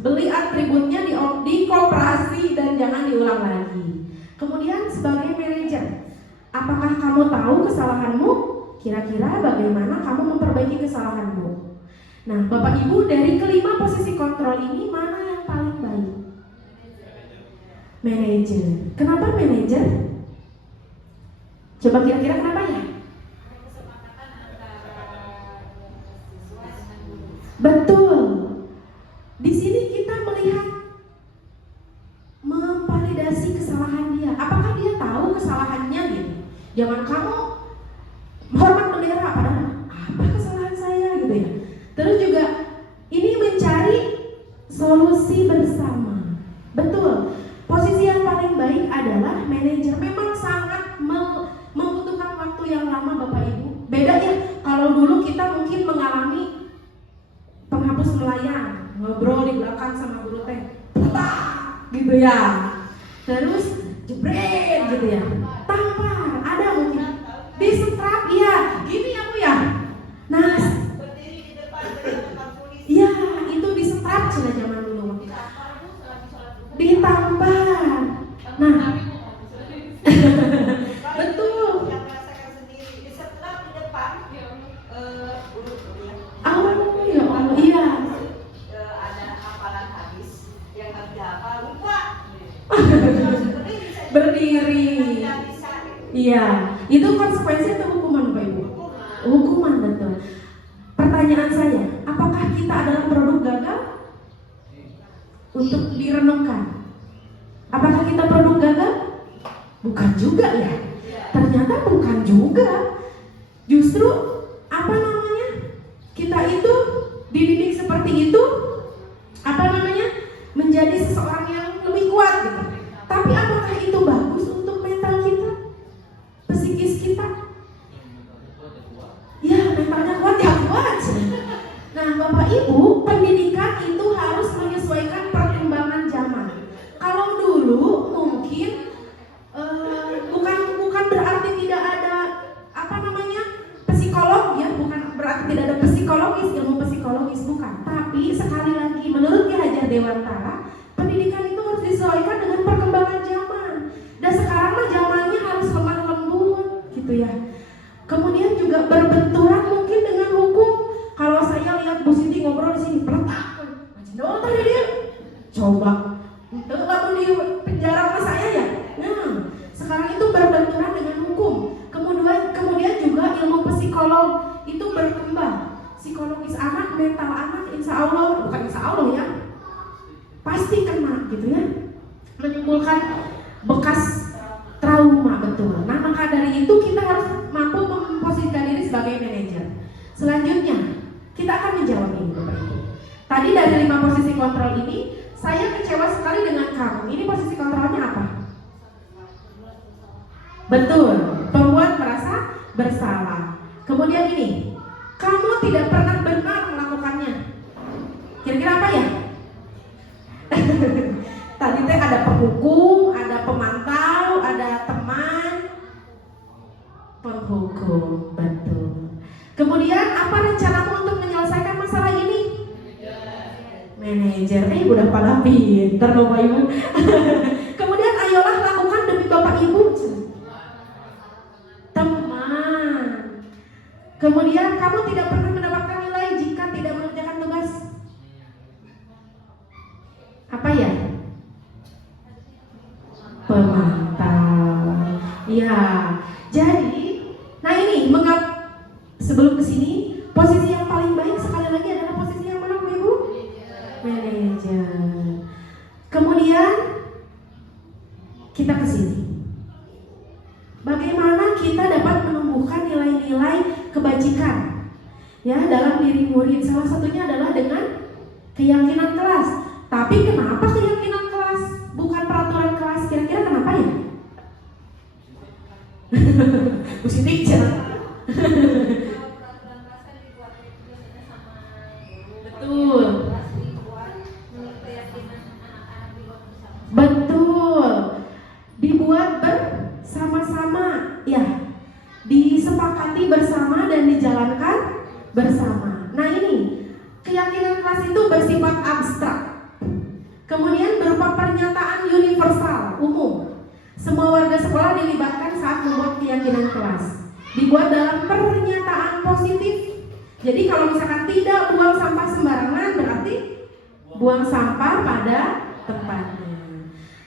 beli atributnya di koperasi dan jangan diulang lagi. Kemudian sebagai manajer, apakah kamu tahu kesalahanmu? Kira-kira bagaimana kamu memperbaiki kesalahanmu? Nah, Bapak Ibu, dari kelima posisi kontrol ini mana yang paling baik? Manajer. Kenapa manajer? Coba kira-kira kenapa ya? Betul. Di sini kita melihat memvalidasi kesalahan dia. Apakah dia tahu kesalahannya gitu? Jangan kamu hormat bendera padahal apa kesalahan saya gitu ya. Terus juga ini mencari solusi bersama. Betul. Posisi yang paling baik adalah manajer. Memang sangat membutuhkan waktu yang lama Bapak Ibu. Beda ya kalau dulu kita mungkin mengalami penghapus melayang, ngobrol di belakang sama guru teh, gitu ya. Terus jebret gitu ya. Tampar, ada mungkin disetrap ya. Gini ya Bu ya. Nah, iya itu disetrap sudah zaman dulu. Ditampar. Nah, betul. Oh ya Allah, iya. Berdiri. Iya, itu konsekuensi atau hukuman Bapak Ibu? Hukuman, betul. Pertanyaan saya, apakah kita adalah produk gagal? Untuk direnungkan. Apakah kita produk gagal? Bukan juga ya. Ternyata bukan juga. Justru apa namanya? Kita itu dididik seperti itu, apa namanya? Menjadi seseorang yang lebih kuat gitu. Tapi apakah itu bagus untuk mental kita? Psikis kita? Ya, mentalnya kuat ya kuat. Nah, Bapak Ibu, pendidikan itu harus menyesuaikan perkembangan zaman. Kalau dulu mungkin bukan berarti tidak ada apa namanya psikolog ya, bukan berarti tidak ada psikologis, ilmu psikologis bukan. Tapi sekali lagi menurut Ki Hajar Dewantara, pendidikan itu harus disesuaikan dengan perkembangan zaman. Dan sekarang mah zamannya harus lemah lembut gitu ya. Kemudian juga berbenturan mungkin dengan hukum. Kalau saya lihat Bu Siti ngobrol di sini, peletak, macam tadi dia. Coba, lalu di penjara sama saya ya. Nah, sekarang itu berbenturan dengan hukum. Kemudian juga ilmu psikolog itu berkembang. Psikologis anak, mental anak, insya Allah, bukan insya Allah ya, pasti kena gitu ya, menimbulkan bekas trauma, betul. Nah, maka dari itu kita harus mampu memposisikan diri sebagai manajer. Selanjutnya kita akan menjawab ini Bapak Ibu. Tadi dari 5 posisi kontrol ini, saya kecewa sekali dengan kamu. Ini posisi kontrolnya apa? Betul, pembuat merasa bersalah. Kemudian ini, kamu tidak pernah benar melakukannya. Kira-kira apa ya? Tadi teh ada penghukum, ada pemantau, ada teman, penghukum, betul. Kemudian apa rencanamu untuk menyelesaikan masalah ini? Manajer, udah pada pinter Bapak Ibu. Kemudian ayolah lakukan demi Bapak Ibu. Teman. Kemudian kamu tidak pernah mendapatkan nilai jika tidak mengerjakan tugas. Apa ya? Pemantau. Ya. Jadi, nah ini sebelum kesini, posisi yang paling baik sekali lagi adalah posisi yang mana Bu Ibu? Manajer. Kemudian kita kesini. Bagaimana kita dapat menumbuhkan nilai-nilai kebajikan ya dalam diri murid? Salah satunya adalah dengan keyakinan kelas. Tapi kenapa keyakinan kelas bukan peraturan kelas? Kira-kira kenapa ya? Bu Siti betul. Betul. Dibuat bersama-sama ya. Disepakati bersama dan dijalankan bersama. Nah ini keyakinan kelas itu itu bersifat abstrak. Kemudian berupa pernyataan universal, umum. Semua warga sekolah dilibatkan saat membuat keyakinan kelas. Dibuat dalam pernyataan positif. Jadi kalau misalkan tidak buang sampah sembarangan, berarti buang sampah pada tempatnya.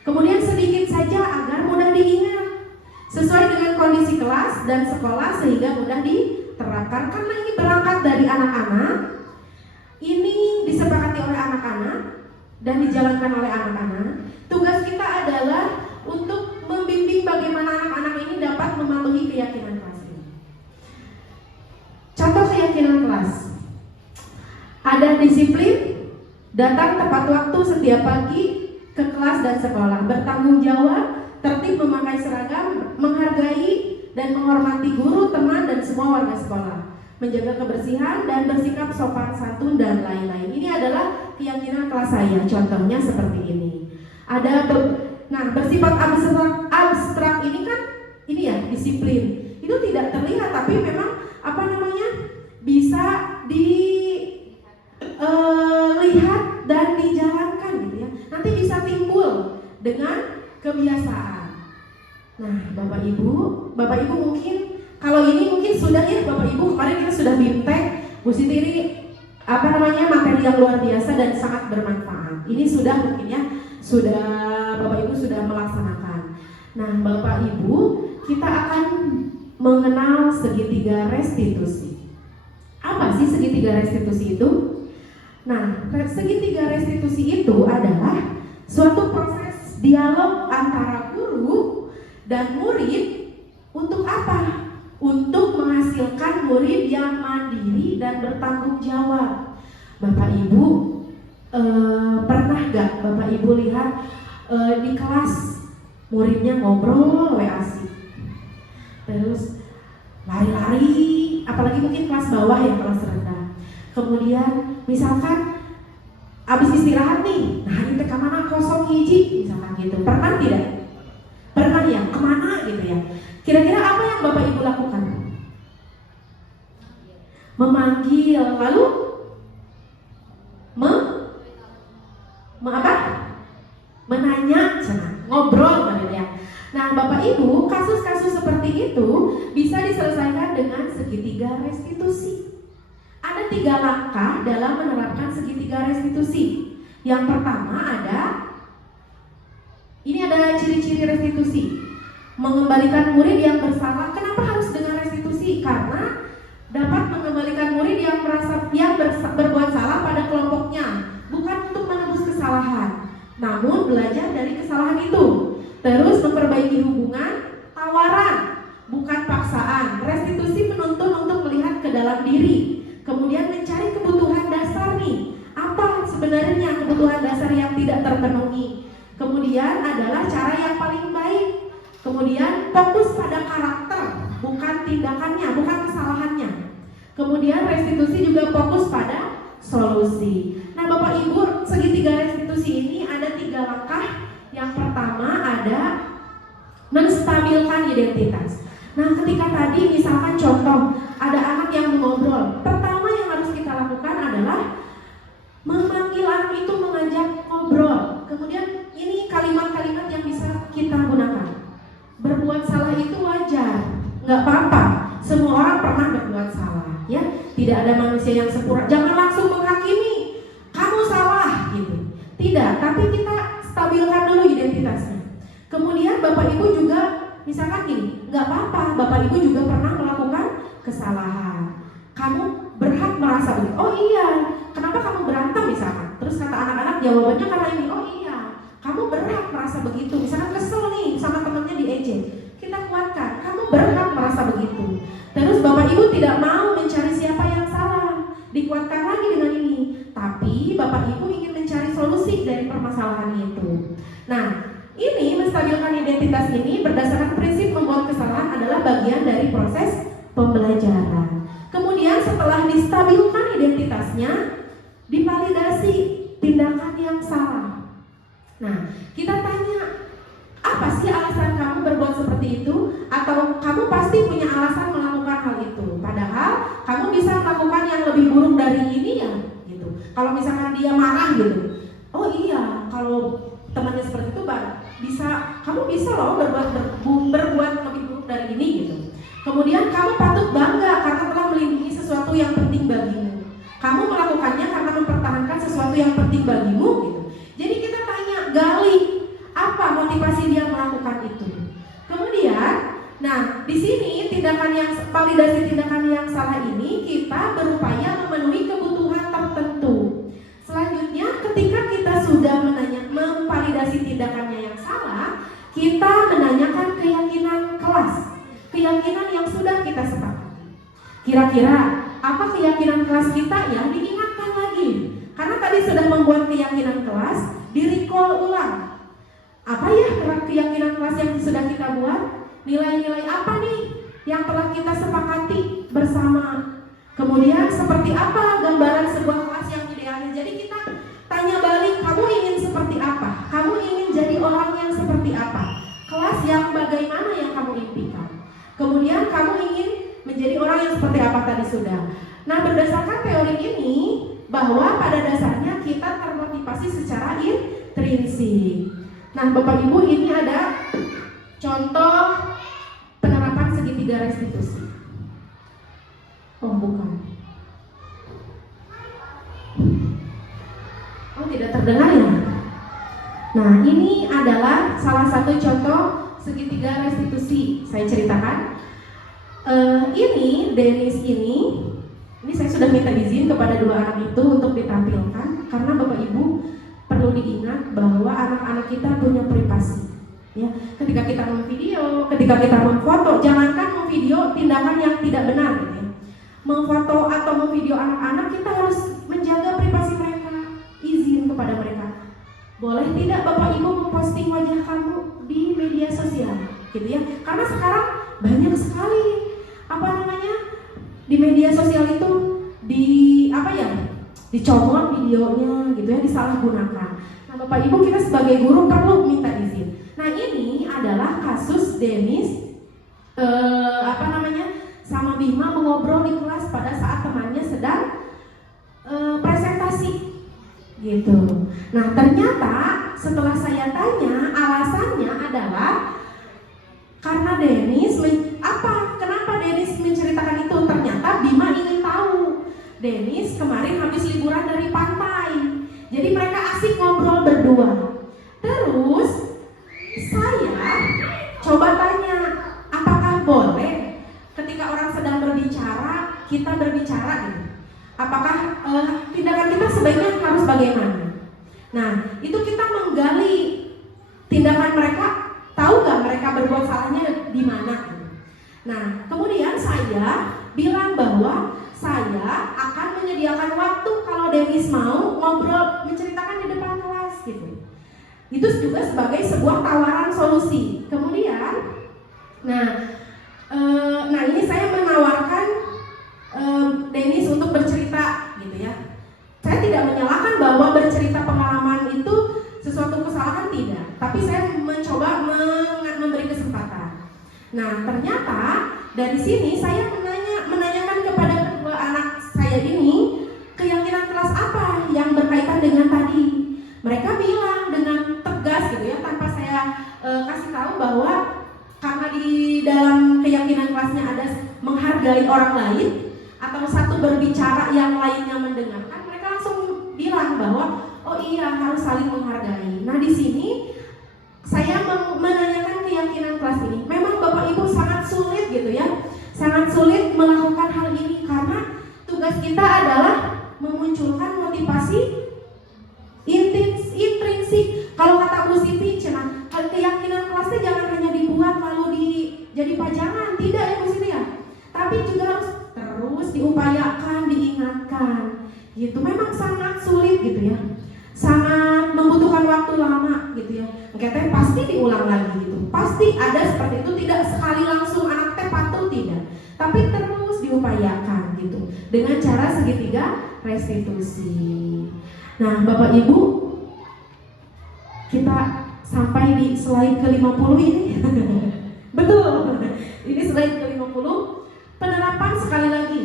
Kemudian sedikit saja agar mudah diingat, sesuai dengan kondisi kelas dan sekolah sehingga mudah diterapkan. Karena ini berangkat dari anak-anak, ini disepakati oleh anak-anak dan dijalankan oleh anak-anak. Tugas kita adalah untuk membimbing bagaimana anak-anak ini dapat mematuhi keyakinan kelas ini. Contoh keyakinan kelas, ada disiplin, datang tepat waktu setiap pagi ke kelas dan sekolah, bertanggung jawab, tertib memakai seragam, menghargai dan menghormati guru, teman, dan semua warga sekolah, menjaga kebersihan dan bersikap sopan santun dan lain-lain. Ini adalah keyakinan kelas saya. Contohnya seperti ini. Bersifat abstrak ini kan ini ya disiplin. Itu tidak terlihat tapi memang bisa dilihat dan dijalankan gitu ya. Nanti bisa timbul dengan kebiasaan. Nah, Bapak Ibu mungkin kalau ini mungkin sudah ya Bapak Ibu, kemarin kita sudah bimtek Bu Siti ini materi yang luar biasa dan sangat bermanfaat. Ini sudah mungkin ya, sudah Bapak Ibu sudah melaksanakan. Nah, Bapak Ibu, kita akan mengenal segitiga restitusi. Apa sih segitiga restitusi itu? Nah, segitiga restitusi itu adalah suatu proses dialog antara guru dan murid untuk apa? Untuk menghasilkan murid yang mandiri dan bertanggung jawab. Bapak Ibu pernah gak Bapak Ibu lihat di kelas muridnya ngobrol asik, terus lari-lari, apalagi mungkin kelas bawah ya, kelas rendah. Kemudian misalkan abis istirahat nih, nah ini ke mana kosong hiji misalkan gitu. Pernah tidak? Pernah ya, kemana gitu ya. Kira-kira apa yang Bapak Ibu lakukan? Memanggil, lalu menanya, ngobrol ya. Nah, Bapak Ibu, kasus-kasus seperti itu bisa diselesaikan dengan segitiga restitusi. Ada 3 langkah dalam menerapkan segitiga restitusi. Yang pertama ini ada ciri-ciri restitusi. Mengembalikan murid yang bersalah. Kenapa harus dengan restitusi? Karena dapat mengembalikan murid yang berbuat salah pada kelompoknya, bukan untuk menebus kesalahan, namun belajar dari kesalahan itu. Terus memperbaiki hubungan, tawaran, bukan paksaan. Restitusi menuntun untuk melihat ke dalam diri, kemudian mencari kebutuhan dasar nih. Apa sebenarnya kebutuhan dasar yang tidak terpenuhi? Kemudian adalah cara yang paling baik. Kemudian fokus pada karakter, bukan tindakannya, bukan kesalahannya. Kemudian restitusi juga fokus pada solusi. Nah, Bapak Ibu, segitiga restitusi ini ada 3 langkah. Yang pertama ada menstabilkan identitas. Nah, ketika tadi misalkan contoh ada anak yang mengobrol, pertama yang harus kita lakukan adalah memanggil anak itu, mengajak ngobrol. Kemudian ini kalimat-kalimat yang bisa kita gunakan. Berbuat salah itu wajar, nggak apa-apa. Semua orang pernah berbuat salah, ya. Tidak ada manusia yang sempurna. Jangan langsung menghakimi, kamu salah, gitu. Tidak, tapi kita stabilkan dulu identitasnya. Kemudian Bapak Ibu juga, misalkan gini, nggak apa-apa. Bapak Ibu juga pernah melakukan kesalahan. Kamu berhak merasa begitu. Oh iya, kenapa kamu berantem misalkan? Terus kata anak-anak jawabannya karena ini. Oh iya, kamu berhak merasa begitu. Misalkan kesel nih sama temannya diejek, kita kuatkan. Kamu berhak merasa begitu. Terus Bapak Ibu tidak mau mencari siapa yang salah, dikuatkan lagi dengan ini. Tapi Bapak Ibu ingin mencari solusi dari permasalahan itu. Nah, ini menstabilkan identitas ini berdasarkan prinsip membuat kesalahan adalah bagian dari proses pembelajaran. Kemudian setelah distabilkan identitasnya, divalidasi tindakan yang salah. Nah, kita tanya, apa sih alasan kamu berbuat seperti itu? Atau kamu pasti punya alasan melakukan hal itu, padahal kamu bisa melakukan yang lebih buruk dari ini ya, gitu. Kalau misalkan dia marah gitu, oh iya, kalau temannya seperti itu kamu bisa loh berbuat lebih buruk dari ini gitu. Kemudian kamu patut bangga karena telah melindungi sesuatu yang penting bagimu. Kamu melakukannya karena mempertahankan sesuatu yang penting bagimu gitu. Jadi kita tanya, gali apa motivasi dia melakukan itu. Kemudian, nah di sini validasi tindakan yang salah ini kita berupaya memenuhi kebutuhan tertentu. Selanjutnya, ketika kita sudah memvalidasi tindakannya yang salah, kita menanyakan keyakinan kelas, keyakinan yang sudah kita sepakati. Kira-kira apa keyakinan kelas kita yang diingatkan lagi? Karena tadi sudah membuat keyakinan kelas, di-recall ulang. Apa ya keyakinan kelas yang sudah kita buat? Nilai-nilai apa nih yang telah kita sepakati bersama? Kemudian seperti apa gambaran sebuah kelas yang idealnya? Jadi kita tanya balik, kamu ingin seperti apa? Kamu ingin jadi orang yang seperti apa? Kelas yang bagaimana yang kamu impikan? Kemudian kamu ingin menjadi orang yang seperti apa tadi sudah. Nah, berdasarkan teori ini, bahwa pada dasarnya kita termotivasi secara intrinsik. Nah, Bapak Ibu, ini ada contoh penerapan segitiga restitusi. Oh, bukan. Oh, tidak terdengar ya? Nah, ini adalah salah satu contoh segitiga restitusi. Saya ceritakan. Ini Dennis ini saya sudah minta izin kepada dua anak itu untuk ditampilkan karena Bapak Ibu perlu diingat bahwa anak-anak kita punya privasi. Ya, ketika kita memvideo, ketika kita memfoto, jangankan memvideo tindakan yang tidak benar gitu ya. Memfoto atau memvideo anak-anak, kita harus menjaga privasi mereka, izin kepada mereka. Boleh tidak Bapak Ibu memposting wajah kamu di media sosial, gitu ya? Karena sekarang banyak sekali di media sosial itu dicomot videonya, gitu ya, disalahgunakan. Nah, Bapak Ibu, kita sebagai guru perlu minta izin. Nah, ini adalah kasus Dennis sama Bima mengobrol di kelas pada saat temannya sedang presentasi gitu. Nah, ternyata setelah saya tanya, alasannya adalah karena kenapa Dennis menceritakan itu? Ternyata Bima ingin tahu. Dennis kemarin habis liburan dari pantai, jadi mereka asik ngobrol berdua. Terus saya coba tanya, apakah boleh ketika orang sedang berbicara, kita berbicara gitu? Apakah tindakan kita sebaiknya harus bagaimana? Nah, itu kita menggali tindakan mereka, tahu nggak mereka berbuat salahnya di mana? Nah, kemudian saya bilang bahwa saya akan menyediakan waktu kalau Dennis mau ngobrol, menceritakan di depan kelas gitu. Itu juga sebagai sebuah tawaran solusi. Kemudian, nah ini saya menawarkan Dennis untuk bercerita gitu ya. Saya tidak menyalahkan bahwa bercerita pengalaman itu sesuatu kesalahan, tidak. Tapi saya mencoba memberi kesempatan. Nah, ternyata dari sini saya menanyakan kepada kedua anak saya ini keyakinan kelas apa yang berkaitan dengan tadi. Mereka bilang dengan tegas gitu ya, tanpa saya kasih tahu bahwa karena di dalam keyakinan kelasnya ada menghargai orang lain atau satu berbicara yang lainnya mendengarkan, mereka langsung bilang bahwa oh iya, harus saling menghargai. Nah, di sini saya menanyakan keyakinan kelas ini. Memang Bapak Ibu sangat sulit gitu ya, sangat sulit melakukan hal ini karena tugas kita adalah memunculkan motivasi intrinsik. Kalau kata Bu Siti, keyakinan kelasnya jangan hanya dibuat lalu jadi pajangan, tidak ya Bu Siti ya. Tapi juga harus terus diupayakan, diingatkan. Gitu. Memang sangat sulit gitu ya. Sangat membutuhkan waktu lama gitu ya. Kita pasti diulang lagi gitu. Pasti ada seperti itu, tidak sekali langsung anak teh patuh, tidak. Tapi terus diupayakan gitu. Dengan cara segitiga restitusi. Nah, Bapak Ibu, kita sampai di slide ke-50 ini. Betul. Ini slide ke-50. Penerapan sekali lagi.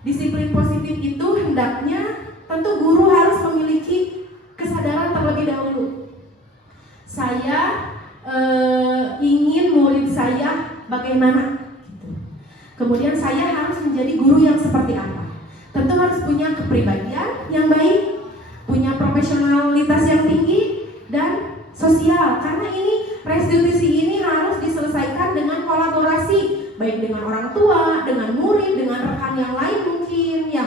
Disiplin positif itu hendaknya tentu guru harus memiliki kesadaran terlebih dahulu. Saya ingin murid saya bagaimana gitu. Kemudian saya harus menjadi guru yang seperti apa. Tentu harus punya kepribadian yang baik, punya profesionalitas yang tinggi, dan sosial. Karena ini restitusi ini harus diselesaikan dengan kolaborasi, baik dengan orang tua, dengan murid, dengan rekan yang lain mungkin ya.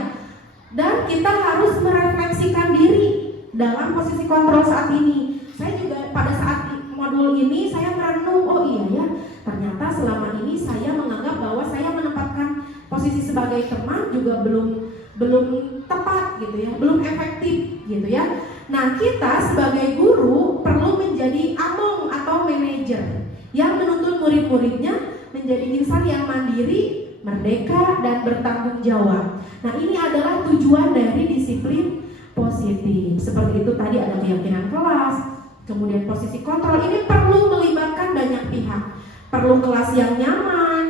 Dan kita harus merefleksikan diri dalam posisi kontrol saat ini. Saya juga pada saat modul ini saya merenung, oh iya ya, ternyata selama ini saya menganggap bahwa saya menempatkan posisi sebagai teman juga belum tepat gitu ya, belum efektif gitu ya. Nah, kita sebagai guru perlu menjadi among atau manajer yang menuntun murid-muridnya menjadi insan yang mandiri, merdeka, dan bertanggung jawab. Nah, ini adalah tujuan dari disiplin positif. Seperti itu tadi, ada keyakinan kelas, kemudian posisi kontrol. Ini perlu melibatkan banyak pihak. Perlu kelas yang nyaman,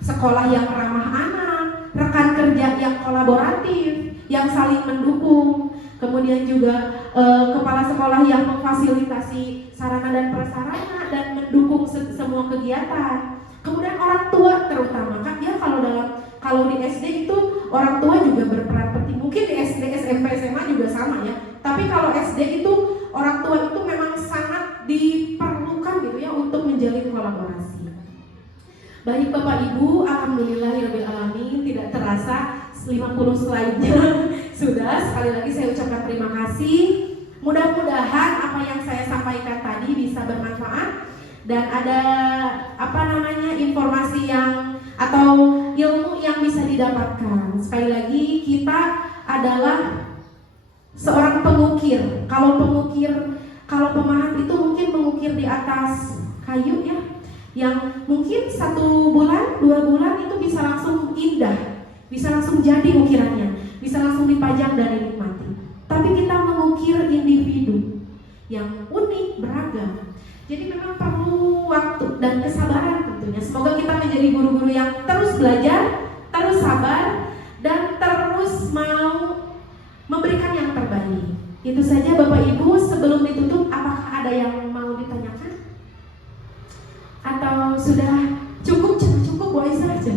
sekolah yang ramah anak, rekan kerja yang kolaboratif, yang saling mendukung. Kemudian juga kepala sekolah yang memfasilitasi sarana dan prasarana dan mendukung semua kegiatan. Kemudian orang tua terutama kan ya, kalau di SD itu orang tua juga berperan penting. Mungkin di SD, SMP, SMA juga sama ya. Tapi kalau SD itu orang tua itu memang sangat diperlukan gitu ya untuk menjalin kolaborasi. Baik Bapak Ibu, alhamdulillahirabbil alamin, tidak terasa 50 slide-nya sudah. Sekali lagi saya ucapkan terima kasih. Mudah-mudahan apa yang saya sampaikan tadi bisa bermanfaat dan ada informasi yang atau ilmu yang bisa didapatkan. Sekali lagi, kita adalah seorang pengukir. Kalau pemahat itu mungkin mengukir di atas kayu ya, yang mungkin 1 bulan, 2 bulan itu bisa langsung indah, bisa langsung jadi ukirannya, bisa langsung dipajang dan dinikmati. Tapi kita mengukir individu yang unik, beragam. Jadi memang perlu waktu dan kesabaran tentunya. Semoga kita menjadi guru-guru yang terus belajar, terus sabar, dan terus mau memberikan yang terbaik. Itu saja Bapak Ibu. Sebelum ditutup, apakah ada yang mau ditanyakan? Atau sudah cukup Bu Aisyah aja?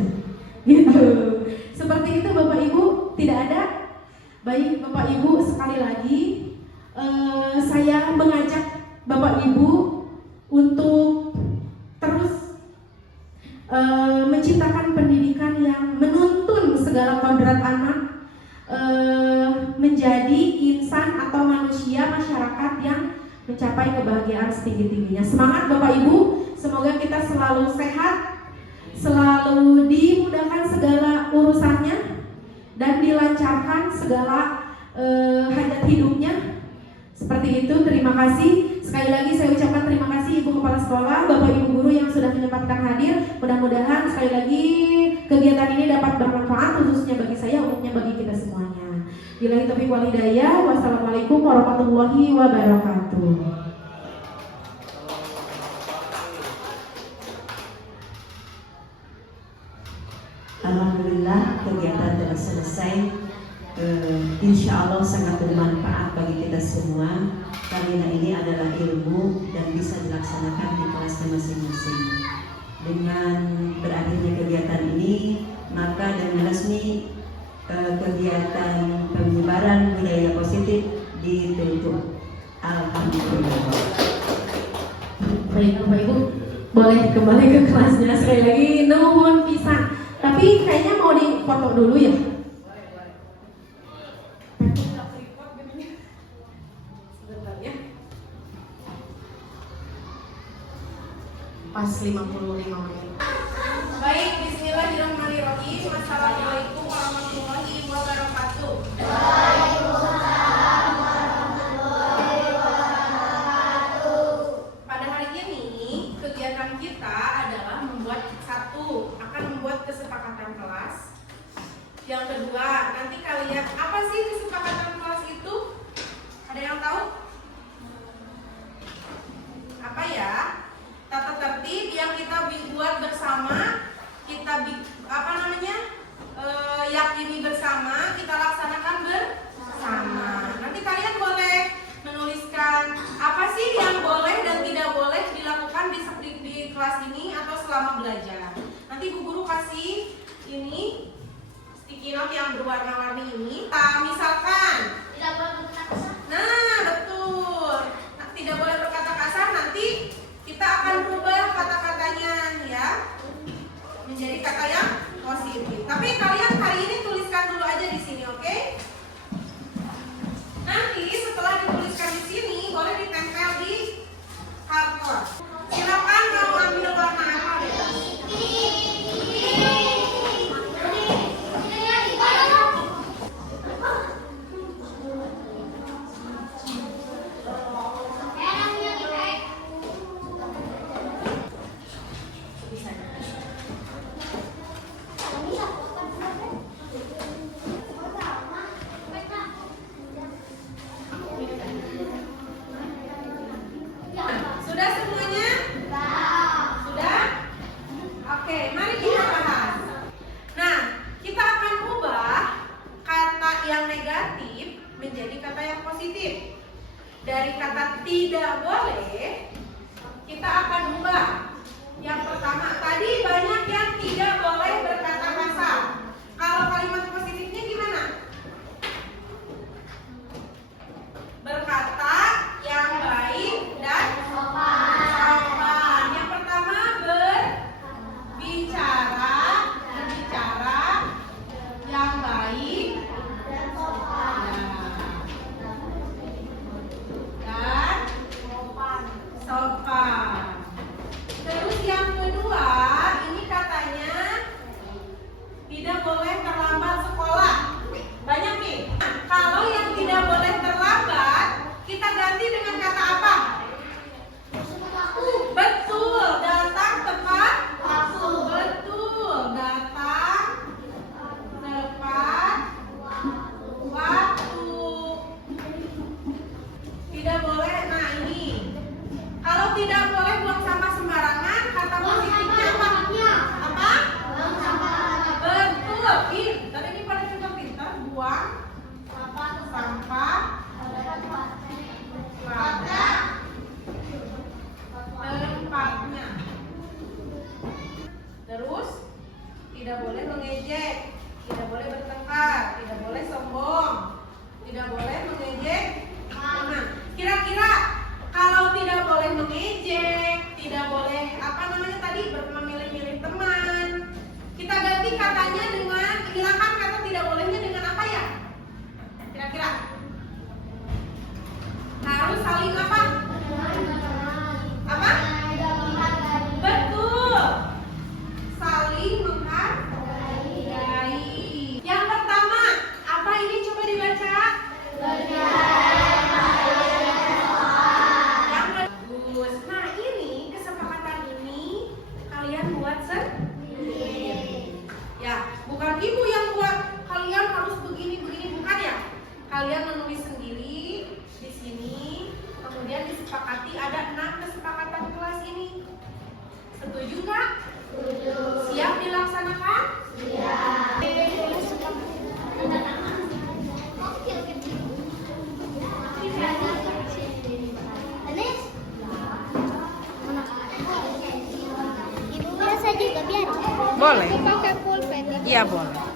Gitu. Seperti itu Bapak Ibu, tidak ada? Baik Bapak Ibu, sekali lagi saya mengajak Bapak Ibu untuk terus menciptakan pendidikan yang menuntun segala kodrat anak menjadi insan atau manusia masyarakat yang mencapai kebahagiaan setinggi-tingginya. Semangat Bapak Ibu, semoga kita selalu sehat, selalu dimudahkan segala urusannya, dan dilancarkan segala hajat hidupnya. Seperti itu, terima kasih. Sekali lagi saya ucapkan terima kasih Ibu Kepala Sekolah, Bapak Ibu Guru yang sudah menyempatkan hadir. Mudah-mudahan sekali lagi kegiatan ini dapat bermanfaat, khususnya bagi saya, umumnya bagi kita semuanya. Billahi taufiq wal hidayah. Wassalamualaikum warahmatullahi wabarakatuh. Alhamdulillah, kegiatan telah selesai. Insya Allah sangat bermanfaat bagi kita semua, karena ini adalah ilmu dan bisa dilaksanakan di kelasnya masing-masing. Dengan berakhirnya kegiatan ini, maka dengan resmi kegiatan penyebaran budaya positif ditutup. Alhamdulillah. Baik Bapak Ibu, boleh kembali ke kelasnya. Sekali lagi nuhun pisan. Tapi kayaknya mau dipoto dulu ya. Pas 55 menit. Baik, bismillahirrahmanirrahim. Assalamualaikum warahmatullahi wabarakatuh. Waalaikumsalam warahmatullahi wabarakatuh. Pada hari ini kegiatan kita adalah akan membuat kesepakatan kelas. Yang kedua, nanti kalian apa sih kesepakatan kelas itu? Ada yang tahu? Apa ya? Tata tertib yang kita buat bersama, kita yakini bersama, kita laksanakan nyok yang berwarna-warni ini. Misalkan, Tidak boleh berkata kasar. nah betul. Nah, tidak boleh berkata kasar. Nanti kita akan rubah kata-katanya ya menjadi kata yang positif. Tapi kalian hari ini tuliskan dulu aja di sini, oke? Nanti setelah dituliskan di sini boleh ditempel di karton. Silakan mau ambil warna apa bebas. Sudah semuanya? Sudah? Oke, mari kita bahas. Nah, kita akan ubah kata yang negatif menjadi kata yang positif. Dari kata tidak boleh, kita akan ubah. Yang pertama, tadi banyak yang tidak boleh berkata kasar. Kalau kalimat positifnya gimana? Berkata yang baik dan sopan. Yang pertama berbicara yang baik dan sopan. Terus yang kedua, ini katanya tidak boleh terlambat sekolah. Banyak nih. Kalau yang tidak boleh terlambat, kita ganti dengan kata apa? Betul, datang tepat waktu. Betul, datang tepat waktu. Tidak boleh, nah ini. Kalau tidak boleh buang sampah sembarangan, kata positifnya apa? Apa? Betul, tadi ini pada pintar-pintar buang sampah pada tempatnya. Terus tidak boleh mengejek, tidak boleh bertengkar, tidak boleh sombong, tidak boleh mengejek. Nah, kira-kira kalau tidak boleh mengejek, tidak boleh apa namanya tadi memilih-milih teman, kita ganti katanya dengan hilangkan kata tidak bolehnya dengan apa ya? Kira-kira harus saling apa? Apa? Betul. Saling menghargai. Yang pertama, apa ini coba dibaca? Yang bagus. Nah, ini kesepakatan ini kalian buat sendiri. Ya, bukan ibu yang buat kalian harus begini bukan ya? Kalian menulis sendiri di sini, kemudian disepakati ada 6 kesepakatan kelas ini. Setuju nggak? Setuju. Siap dilaksanakan? Siap. Boleh? Pakai pulpen. Iya boleh.